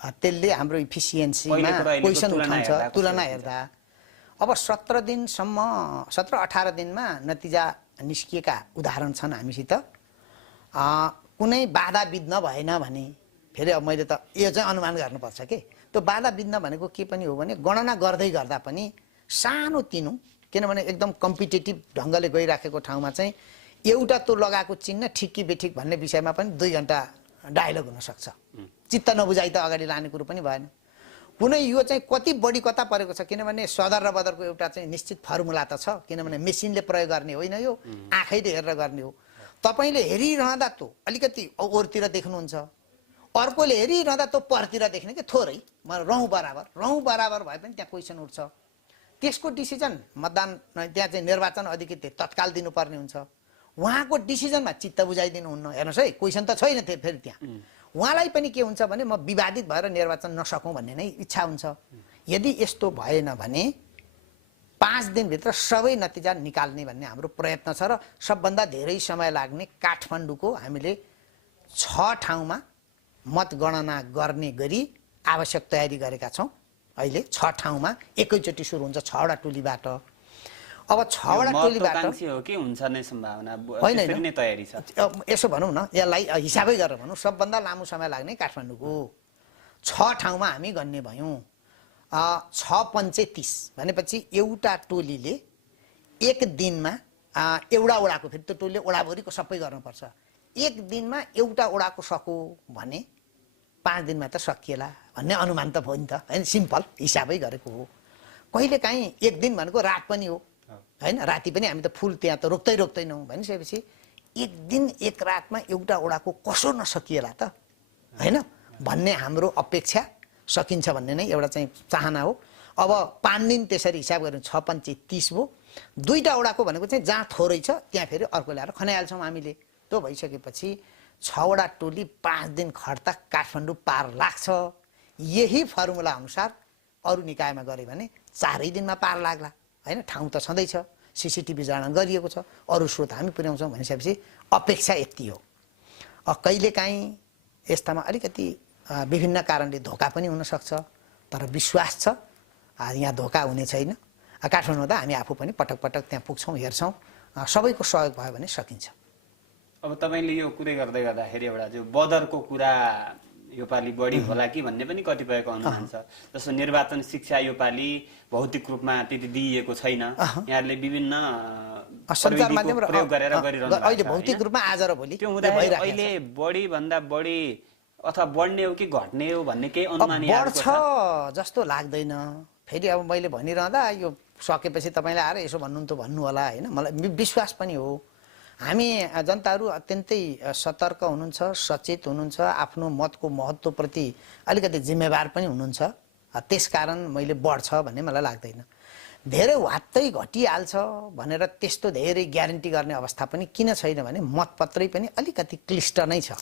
त्यसले हाम्रो इफिसियन्सीमा क्वेसन उठाउँछ तुलना हेर्दा। अब 17-18 दिनमा नतिजा निस्किएका उदाहरण छन् हामीसित। कुनै बाधा बिघ्न भएन भने फेरि अब मैले त यो चाहिँ अनुमान गर्नुपर्छ के त्यो बाधा बिघ्न भनेको के पनि हो भने गणना गर्दै गर्दा पनि सानो तिनो, किनभने एकदम कम्पिटेटिभ ढङ्गले गइराखेको ठाउँमा चाहिँ एउटा त्यो लगाएको चिन्ह ठिक कि बेठिक भन्ने विषयमा पनि 2 घन्टा डायलग हुनसक्छ। चित्त नबुझाइ त अगाडि लाने कुरो पनि भएन। कुनै यो चाहिँ कति बढी कता परेको छ, किनभने सदर र बदरको एउटा चाहिँ निश्चित फर्मुला त छ, किनभने मेसिनले प्रयोग गर्ने होइन, यो आँखैले हेरेर गर्ने हो। तपाईँले हेरिरहँदा त्यो अलिकति ओरतिर देख्नुहुन्छ, अर्कोले हेरिरहँदा त्यो परतिर देख्ने कि थोरै रौँ बराबर भए पनि त्यहाँ क्वेसन उठ्छ। त्यसको डिसिजन मतदान त्यहाँ चाहिँ निर्वाचन अधिकृतले तत्काल दिनुपर्ने हुन्छ। उहाँको डिसिजनमा चित्त बुझाइदिनुहुन्न। हेर्नुहोस् है, क्वेसन त छैन थियो फेरि त्यहाँ। उहाँलाई पनि के हुन्छ भने म विवादित भएर निर्वाचन नसकौँ भन्ने नै इच्छा हुन्छ। यदि यस्तो भएन भने 5 दिनभित्र सबै नतिजा निकाल्ने भन्ने हाम्रो प्रयत्न छ र सबभन्दा धेरै समय लाग्ने काठमाडौँको हामीले 6 ठाउँमा मतगणना गर्ने गरी आवश्यक तयारी गरेका छौँ। अहिले 6 ठाउँमा एकैचोटि सुरु हुन्छ 6वटा टोलीबाट। अब 6वटा टोलीबाट हो के हुन्छ नै सम्भावना होइन, त्यसरी नै तयारी छ। यसो भनौँ न, यसलाई हिसाबै गरेर भनौँ, सबभन्दा लामो समय लाग्ने काठमाडौँको 6 ठाउँमा हामी गन्ने भयौँ। 6 पंचे 30 भनेपछि एउटा टोलीले एक दिनमा एउटा ओडाको, फेरि त्यो टोलीले ओडाभरिको सबै गर्नुपर्छ। एक दिनमा एउटा ओडाको सको भने 5 दिनमा त सकिएला भन्ने अनुमान त भयो नि त होइन, सिम्पल हिसाबै गरेको हो। कहिलेकाहीँ एक दिन भनेको रात पनि हो होइन, राति पनि हामी त फुल त्यहाँ त रोक्दैनौँ भनिसकेपछि एक दिन एक रातमा एउटा ओडाको कसो नसकिएला त होइन भन्ने हाम्रो अपेक्षा, सकिन्छ भन्ने नै एउटा चाहिँ चाहना हो। अब 5 दिन त्यसरी हिसाब गऱ्यौँ 6 पंचे 30 भयो। दुईटा वडाको भनेको चाहिँ जहाँ थोरै छ त्यहाँ फेरि अर्को ल्याएर खनाइहाल्छौँ हामीले। त्यो भइसकेपछि 6 वटा टोली 5 दिन खट्दा काठमाडौँ पार लाग्छ। यही फर्मुला अनुसार अरू निकायमा गरे भने 4 दिनमा पार लाग्ला हैन। ठाउँ त छँदैछ, सीसीटीभी जडान गरिएको छ, अरू स्रोत हामी पुर्याउँछौँ भनिसकेपछि अपेक्षा यति हो। कहिलेकाहीँ यस्तामा अलिकति विभिन्न कारणले धोका पनि हुनसक्छ, तर विश्वास छ यहाँ धोका हुने छैन। काठमाडौँमा त हामी आफू पनि पटक पटक त्यहाँ पुग्छौँ, हेर्छौँ, सबैको सहयोग भयो भने सकिन्छ। अब तपाईँले यो कुरै गर्दै गर्दाखेरि एउटा जो बदरको कुरा योपालि बढी होला कि भन्ने पनि कतिपयको अनुमान छ। जस्तो निर्वाचन शिक्षा योपालि भौतिक रूपमा त्यति दिइएको छैन, यहाँहरूले विभिन्न सञ्चार माध्यम प्रयोग गरेर गरिरहनु भएको छ। अहिले भौतिक रूपमा आज र भोलि त्यो हुँदा अहिले बढी भन्दा बढी अथवा बढ्ने हो कि घट्ने हो भन्ने केही अनुमान बढ्छ जस्तो लाग्दैन। फेरि अब मैले भनिरहँदा यो सकेपछि तपाईँले आएर यसो भन्नु त भन्नु होला हैन, मलाई विश्वास पनि हो। हामी जनताहरू अत्यन्तै सतर्क हुनुहुन्छ, सचेत हुनुहुन्छ, आफ्नो मतको महत्त्वप्रति अलिकति जिम्मेवार पनि हुनुहुन्छ। त्यसकारण मैले बढ्छ भन्ने मलाई लाग्दैन। धेरै वात्तै घटिहाल्छ भनेर त्यस्तो धेरै ग्यारेन्टी गर्ने अवस्था पनि किन छैन भने मतपत्रै पनि अलिकति क्लिष्ट नै छ।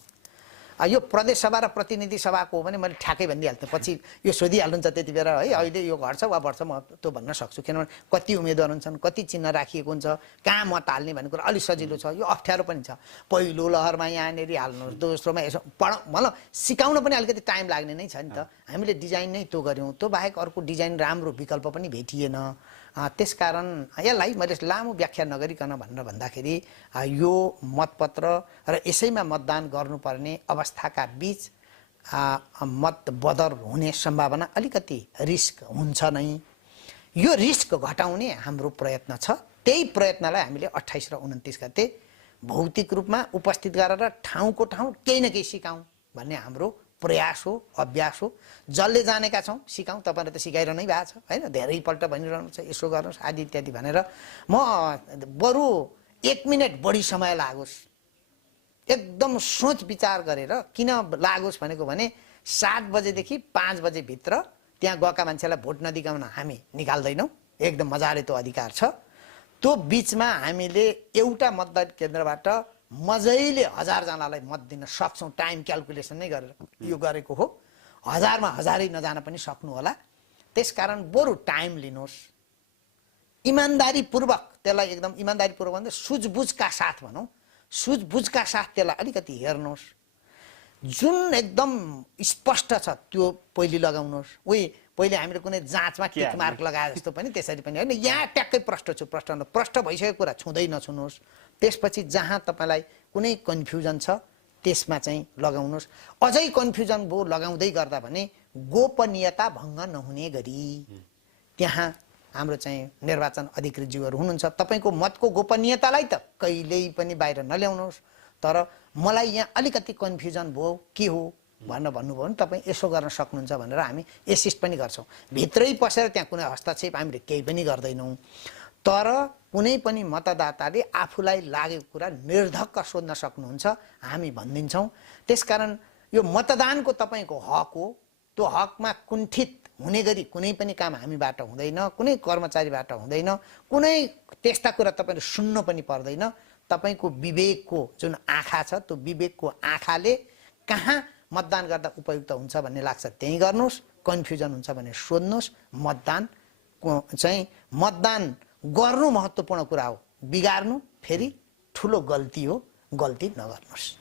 यो प्रदेश सभा र प्रतिनिधि सभाको हो भने मैले ठ्याक्कै भनिदिइहाल्थेँ, पछि यो सोधिहाल्नुहुन्छ त्यति बेला है अहिले यो घट्छ वा बढ्छ, म त्यो भन्न सक्छु। किनभने कति उम्मेदवार हुन्छन्, कति चिन्ह राखिएको हुन्छ, कहाँ मत हाल्ने भन्ने कुरा अलिक सजिलो छ। यो अप्ठ्यारो पनि छ। पहिलो लहरमा यहाँनिर हाल्नुहोस्, दोस्रोमा यसो मतलब सिकाउन पनि अलिकति टाइम लाग्ने नै छ नि त। हामीले डिजाइन नै त्यो गऱ्यौँ, त्यो बाहेक अर्को डिजाइन राम्रो विकल्प पनि भेटिएन। त्यसकारण यसलाई मैले लामो व्याख्या नगरिकन भनेर भन्दाखेरि यो मतपत्र र यसैमा मतदान गर्नुपर्ने अवस्थाका बीच मत बदर हुने सम्भावना अलिकति रिस्क हुन्छ नै। यो रिस्क घटाउने हाम्रो प्रयत्न छ। त्यही प्रयत्नलाई हामीले 28 र 29 गते भौतिक रूपमा उपस्थित गरेर ठाउँको ठाउँ केही न केही सिकाउँ भन्ने हाम्रो प्रयास हो, अभ्यास हो। जसले जानेका छौँ सिकाउँ, तपाईँले त सिकाइरहनै भएको छ होइन, धेरैपल्ट भनिरहनु छ यसो गर्नुहोस् आदि इत्यादि भनेर। म बरु 1 मिनट बढी समय लागोस्, एकदम सोच विचार गरेर किन लागोस् भनेको भने 7 बजेदेखि 5 बजेभित्र त्यहाँ गएका मान्छेलाई भोट नदिकाउन हामी निकाल्दैनौँ, एकदम मजाले त्यो अधिकार छ। त्यो बिचमा हामीले एउटा मतदान केन्द्रबाट मजैले 1000 जनालाई मत दिन सक्छौँ, टाइम क्यालकुलेसन नै गरेर यो गरेको हो। 1000 मा 1000 नजान पनि सक्नु होला। त्यसकारण बरु टाइम लिनुहोस्, इमान्दारीपूर्वक त्यसलाई एकदम इमान्दारीपूर्वक भन्दा सुझबुझका साथ भनौँ, सुझबुझका साथ त्यसलाई अलिकति हेर्नुहोस्। जुन एकदम स्पष्ट छ त्यो पहिले लगाउनुहोस्। पहिले हामीले कुनै जाँचमा टिक मार्क लगाए जस्तो पनि त्यसरी पनि होइन, यहाँ ट्याक्कै प्रष्ट छु, प्रष्ट भइसकेको कुरा छुँदै नछुनुहोस्। त्यसपछि जहाँ तपाईँलाई कुनै कन्फ्युजन छ त्यसमा चाहिँ लगाउनुहोस्। अझै कन्फ्युजन भयो लगाउँदै गर्दा भने गोपनीयता भङ्ग नहुने गरी त्यहाँ हाम्रो चाहिँ निर्वाचन अधिकृतज्यूहरू हुनुहुन्छ, तपाईँको मतको गोपनीयतालाई त कहिल्यै पनि बाहिर नल्याउनुहोस्। तर मलाई यहाँ अलिकति कन्फ्युजन भयो के हो भनेर भन्नुभयो भने तपाईँ यसो गर्न सक्नुहुन्छ भनेर हामी एसिस्ट पनि गर्छौँ। भित्रै पसेर त्यहाँ कुनै हस्तक्षेप हामीले केही पनि गर्दैनौँ। तर कुनै पनि मतदाताले आफूलाई लागेको कुरा निर्धक्क सोध्न सक्नुहुन्छ, हामी भनिदिन्छौँ। त्यसकारण यो मतदानको तपाईँको हक हो, त्यो हकमा कुण्ठित हुने गरी कुनै पनि काम हामीबाट हुँदैन, कुनै कर्मचारीबाट हुँदैन, कुनै त्यस्ता कुरा तपाईँले सुन्नु पनि पर्दैन। तपाईँको विवेकको जुन आँखा छ त्यो विवेकको आँखाले कहाँ मतदान गर्दा उपयुक्त हुन्छ भन्ने लाग्छ त्यही गर्नुहोस्, कन्फ्युजन हुन्छ भने सोध्नुहोस्। मतदान गर्नु महत्त्वपूर्ण कुरा हो, बिगार्नु फेरि ठुलो गल्ती हो, गल्ती नगर्नुहोस्।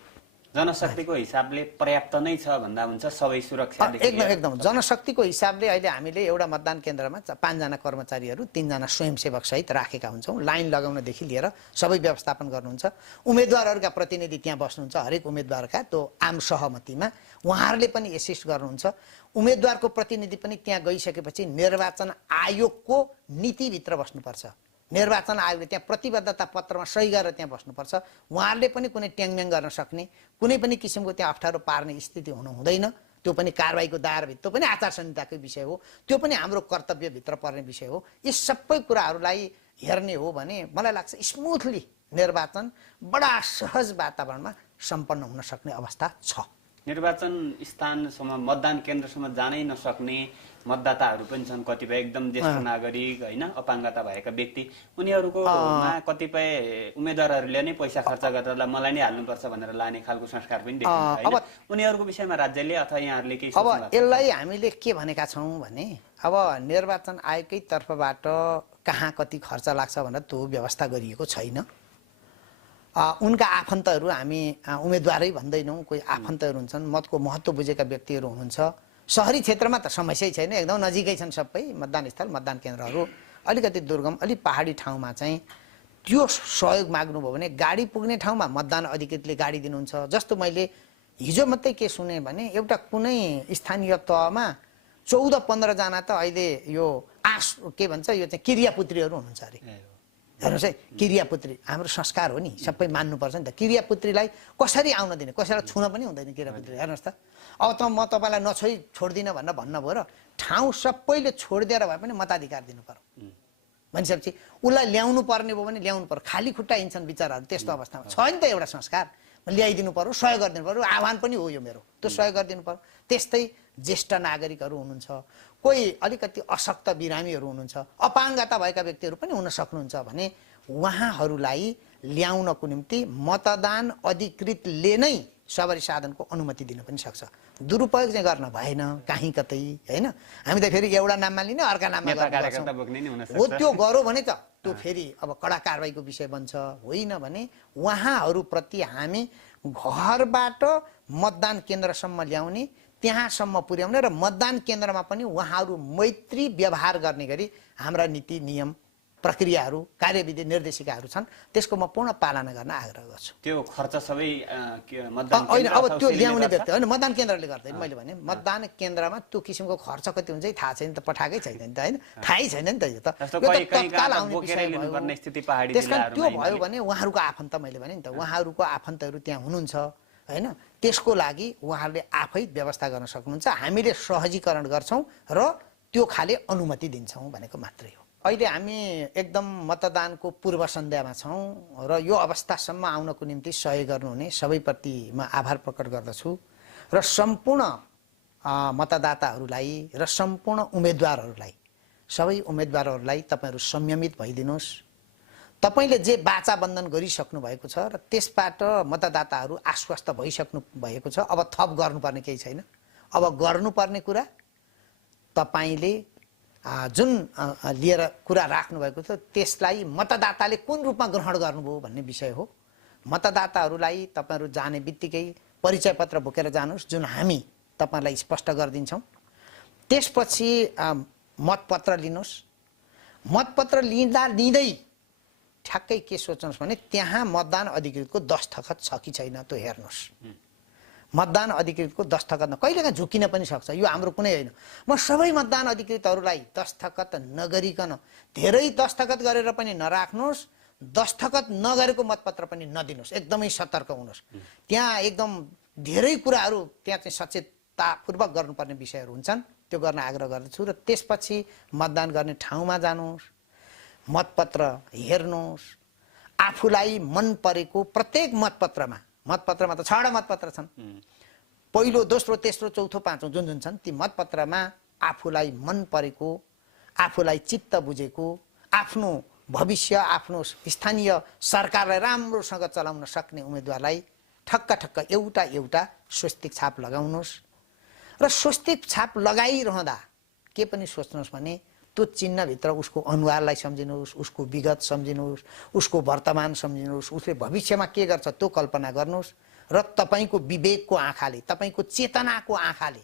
जनशक्तिको हिसाबले पर्याप्त नै छ भन्दा हुन्छ, सबै सुरक्षा एकदम जनशक्तिको हिसाबले अहिले हामीले एउटा मतदान केन्द्रमा 5 जना कर्मचारीहरू 3 जना स्वयंसेवक सहित राखेका हुन्छौँ। लाइन लगाउनदेखि लिएर सबै व्यवस्थापन गर्नुहुन्छ। उम्मेदवारहरूका प्रतिनिधि त्यहाँ बस्नुहुन्छ, हरेक उम्मेदवारका त्यो आम सहमतिमा उहाँहरूले पनि एसिस्ट गर्नुहुन्छ। उम्मेदवारको प्रतिनिधि पनि त्यहाँ गइसकेपछि निर्वाचन आयोगको नीतिभित्र बस्नुपर्छ। निर्वाचन आयोगले त्यहाँ प्रतिबद्धता पत्रमा सही गरेर त्यहाँ बस्नुपर्छ। उहाँहरूले पनि कुनै ट्याङम्याङ गर्न सक्ने, कुनै पनि किसिमको त्यहाँ अप्ठ्यारो पार्ने स्थिति हुनु हुँदैन। त्यो पनि कारबाहीको दायराभित्र, त्यो पनि आचार संहिताकै विषय हो, त्यो पनि हाम्रो कर्तव्यभित्र पर्ने विषय हो। यी सबै कुराहरूलाई हेर्ने हो भने मलाई लाग्छ स्मुथली निर्वाचन बडा सहज वातावरणमा सम्पन्न हुन सक्ने अवस्था छ। निर्वाचन स्थानसम्म मतदान केन्द्रसम्म जानै नसक्ने मतदाताहरू पनि छन् कतिपय एकदम ज्येष्ठ नागरिक होइन अपाङ्गता भएका व्यक्ति उनीहरूकोमा कतिपय उम्मेदवारहरूले नै पैसा खर्च गरेर मलाई नै हाल्नुपर्छ भनेर लाने खालको संस्कार पनि देखिन्छ होइन उनीहरूको विषयमा राज्यले अथवा यहाँहरूले केही अब यसलाई हामीले के भनेका छौँ भने अब निर्वाचन आयोगकै तर्फबाट कहाँ कति खर्च लाग्छ भनेर त्यो व्यवस्था गरिएको छैन उनका आफन्तहरू हामी उम्मेदवारै भन्दैनौँ कोही आफन्तहरू हुन्छन् मतको महत्त्व बुझेका व्यक्तिहरू हुनुहुन्छ शहरी क्षेत्रमा त समस्यै छैन एकदम नजिकै छन् सबै मतदान स्थल मतदान केन्द्रहरू अलिकति दुर्गम अलि पहाडी ठाउँमा चाहिँ त्यो सहयोग माग्नुभयो भने गाडी पुग्ने ठाउँमा मतदान अधिकृतले गाडी दिनुहुन्छ जस्तो मैले हिजो मात्रै के सुने भने एउटा कुनै स्थानीय तहमा 14-15 जना त अहिले यो के भन्छ यो चाहिँ क्रियापुत्रीहरू हुनुहुन्छ अरे हेर्नुहोस् है क्रियापुत्री हाम्रो संस्कार हो नि सबै मान्नुपर्छ नि त क्रियापुत्रीलाई कसरी आउन दिने कसैलाई छुन पनि हुँदैन क्रियापुत्री हेर्नुहोस् त अब त म तपाईँलाई छोड्दिनँ भनेर भन्नुभयो र ठाउँ सबैले छोडिदिएर भए पनि मताधिकार दिनु पर्यो भनेपछि उसलाई ल्याउनु पर्ने भयो भने ल्याउनु पर्यो खाली खुट्टा हिँड्छन् बिचराहरू त्यस्तो अवस्थामा छ नि त एउटा संस्कार ल्याइदिनु पर्यो सहयोग गरिदिनु पर्यो आह्वान पनि हो यो मेरो त्यो सहयोग गरिदिनु पर्यो त्यस्तै ज्येष्ठ नागरिकहरू हुनुहुन्छ कोही अलिकति अशक्त बिरामीहरू हुनुहुन्छ अपाङ्गता भएका व्यक्तिहरू पनि हुन सक्नुहुन्छ भने उहाँहरूलाई ल्याउनको निम्ति मतदान अधिकृतले नै सवारी साधनको अनुमति दिन पनि सक्छ दुरुपयोग चाहिँ गर्न भएन कहीँ कतै होइन हामी त फेरि एउटा नाममा लिने अर्का नाममा हो त्यो गरौँ भने त त्यो फेरि अब कडा कारबाहीको विषय बन्छ होइन भने उहाँहरूप्रति हामी घरबाट मतदान केन्द्रसम्म ल्याउने त्यहाँसम्म पुर्याउने र मतदान केन्द्रमा पनि उहाँहरू मैत्री व्यवहार गर्ने गरी हाम्रा नीति नियम प्रक्रियाहरू कार्यविधि निर्देशिकाहरू छन् त्यसको म पूर्ण पालना गर्न आग्रह गर्छु त्यो खर्च सबै होइन अब त्यो ल्याउने व्यक्ति होइन मतदान केन्द्रले गर्दैन मैले भने मतदान केन्द्रमा त्यो किसिमको खर्च कति हुन्छ थाहा छैन त पठाएकै छैन नि त होइन थाहै छैन नि त यो त तत्काल आउने विषय भयो त्यस कारण त्यो भयो भने उहाँहरूको आफन्त मैले भने नि त उहाँहरूको आफन्तहरू त्यहाँ हुनुहुन्छ होइन त्यसको लागि उहाँहरूले आफै व्यवस्था गर्न सक्नुहुन्छ हामीले सहजीकरण गर्छौँ र त्यो खाले अनुमति दिन्छौँ भनेको मात्रै हो अहिले हामी एकदम मतदानको पूर्व सन्ध्यामा छौँ र यो अवस्थासम्म आउनको निम्ति सहयोग गर्नुहुने सबैप्रति म आभार प्रकट गर्दछु र सम्पूर्ण मतदाताहरूलाई र सम्पूर्ण उम्मेदवारहरूलाई सबै उम्मेदवारहरूलाई तपाईँहरू संयमित भइदिनुहोस् तपाईँले जे वाचा बन्धन गरिसक्नु भएको छ र त्यसबाट मतदाताहरू आश्वस्त भइसक्नु भएको छ अब थप गर्नुपर्ने केही छैन अब गर्नुपर्ने कुरा तपाईँले जुन लिएर कुरा राख्नुभएको छ त्यसलाई मतदाताले कुन रूपमा ग्रहण गर्नुभयो भन्ने विषय हो मतदाताहरूलाई तपाईँहरू जाने बित्तिकै परिचय पत्र बोकेर जानुहोस् जुन हामी तपाईँलाई स्पष्ट गरिदिन्छौँ त्यसपछि मतपत्र लिनुहोस् मतपत्र लिँदै ठ्याक्कै के सोच्नुहोस् भने त्यहाँ मतदान अधिकृतको दस्तखत छ कि छैन त्यो हेर्नुहोस् मतदान अधिकृतको दस्तखत कहिलेकाहीँ झुकिन पनि सक्छ यो हाम्रो कुनै होइन म सबै मतदान अधिकृतहरूलाई दस्तखत नगरिकन धेरै दस्तखत गरेर पनि नराख्नुहोस् दस्तखत नगरेको मतपत्र पनि नदिनुहोस् एकदमै सतर्क हुनुहोस् त्यहाँ एकदम धेरै कुराहरू त्यहाँ चाहिँ सचेततापूर्वक गर्नुपर्ने विषयहरू हुन्छन् त्यो गर्न आग्रह गर्दछु र त्यसपछि मतदान गर्ने ठाउँमा जानुहोस् मतपत्र हेर्नुहोस् आफूलाई मन परेको प्रत्येक मतपत्रमा त 6वटा मतपत्र छन् पहिलो दोस्रो तेस्रो चौथो पाँचौं जुन जुन छन् ती मतपत्रमा आफूलाई मन परेको आफूलाई चित्त बुझेको आफ्नो भविष्य आफ्नो स्थानीय सरकारलाई राम्रोसँग चलाउन सक्ने उम्मेदवारलाई ठक्क एउटा स्वस्तिक छाप लगाउनुहोस् र स्वस्तिक छाप लगाइरहँदा के पनि सोच्नुहोस् भने त्यो चिन्हभित्र उसको अनुहारलाई सम्झिनुहोस् उसको विगत सम्झिनुहोस् उसको वर्तमान सम्झिनुहोस् उसले भविष्यमा के गर्छ त्यो कल्पना गर्नुहोस् र तपाईँको विवेकको आँखाले तपाईँको चेतनाको आँखाले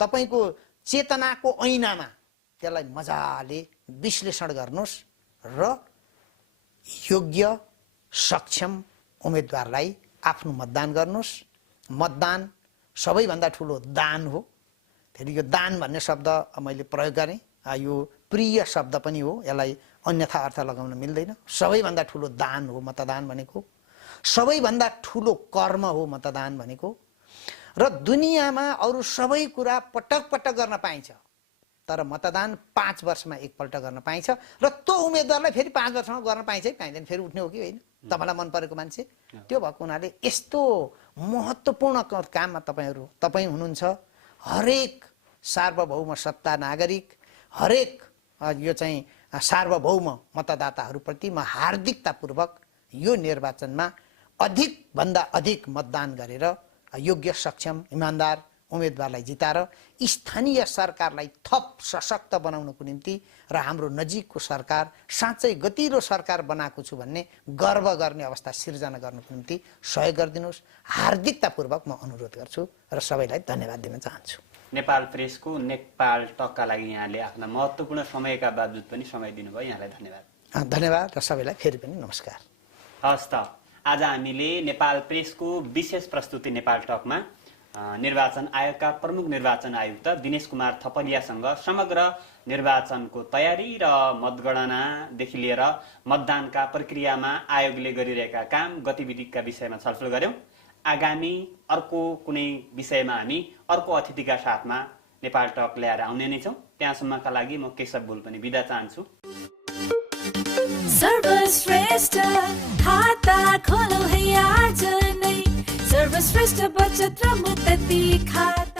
तपाईँको चेतनाको ऐनामा त्यसलाई मजाले विश्लेषण गर्नुहोस् र योग्य सक्षम उम्मेदवारलाई आफ्नो मतदान गर्नुहोस् मतदान सबैभन्दा ठुलो दान हो फेरि यो दान भन्ने शब्द मैले प्रयोग गरेँ यो प्रिय शब्द पनि हो यसलाई अन्यथा अर्थ लगाउन मिल्दैन सबैभन्दा ठुलो दान हो मतदान भनेको सबैभन्दा ठुलो कर्म हो मतदान भनेको र दुनियाँमा अरू सबै कुरा पटक पटक गर्न पाइन्छ तर मतदान 5 वर्षमा एकपल्ट गर्न पाइन्छ र त्यो उम्मेदवारलाई फेरि 5 वर्षमा गर्न पाइन्छ कि पाइँदैन फेरि उठ्ने हो कि होइन तपाईँलाई मन परेको मान्छे त्यो भएको हुनाले यस्तो महत्त्वपूर्ण काममा तपाईँ हुनुहुन्छ हरेक सार्वभौम सत्ता नागरिक हरेक यो चाहिँ सार्वभौम मतदाताहरूप्रति म हार्दिकतापूर्वक यो निर्वाचनमा अधिकभन्दा अधिक मतदान गरेर योग्य सक्षम इमान्दार उम्मेदवारलाई जिताएर स्थानीय सरकारलाई थप सशक्त बनाउनको निम्ति र हाम्रो नजिकको सरकार साँच्चै गतिलो सरकार बनाएको छु भन्ने गर्व गर्ने अवस्था सिर्जना गर्नको निम्ति सहयोग गरिदिनुहोस्। हार्दिकतापूर्वक म अनुरोध गर्छु र सबैलाई धन्यवाद दिन चाहन्छु। नेपाल प्रेसको नेपाल टकका लागि यहाँले आफ्ना महत्त्वपूर्ण समयका बावजुद पनि समय दिनुभयो, यहाँलाई धन्यवाद। धन्यवाद र सबैलाई फेरि पनि नमस्कार। हस् त, आज हामीले नेपाल प्रेसको विशेष प्रस्तुति नेपाल टकमा निर्वाचन आयोगका प्रमुख निर्वाचन आयुक्त दिनेश कुमार थपलियासँग समग्र निर्वाचनको तयारी र मतगणनादेखि लिएर मतदानका प्रक्रियामा आयोगले गरिरहेका काम गतिविधिका विषयमा छलफल गर्यौं। आगामी अर्को कुनै विषयमा हामी अर्को अतिथिका साथमा नेपाल टक ल्याएर आउने नै छौं। त्यहाँसम्मका लागि म केशव बोल पनि बिदा चाहन्छु। सर्वश्रेष्ठ खाता खोलो है आज नै, सर्वश्रेष्ठ बचत र मुक्ति खाता।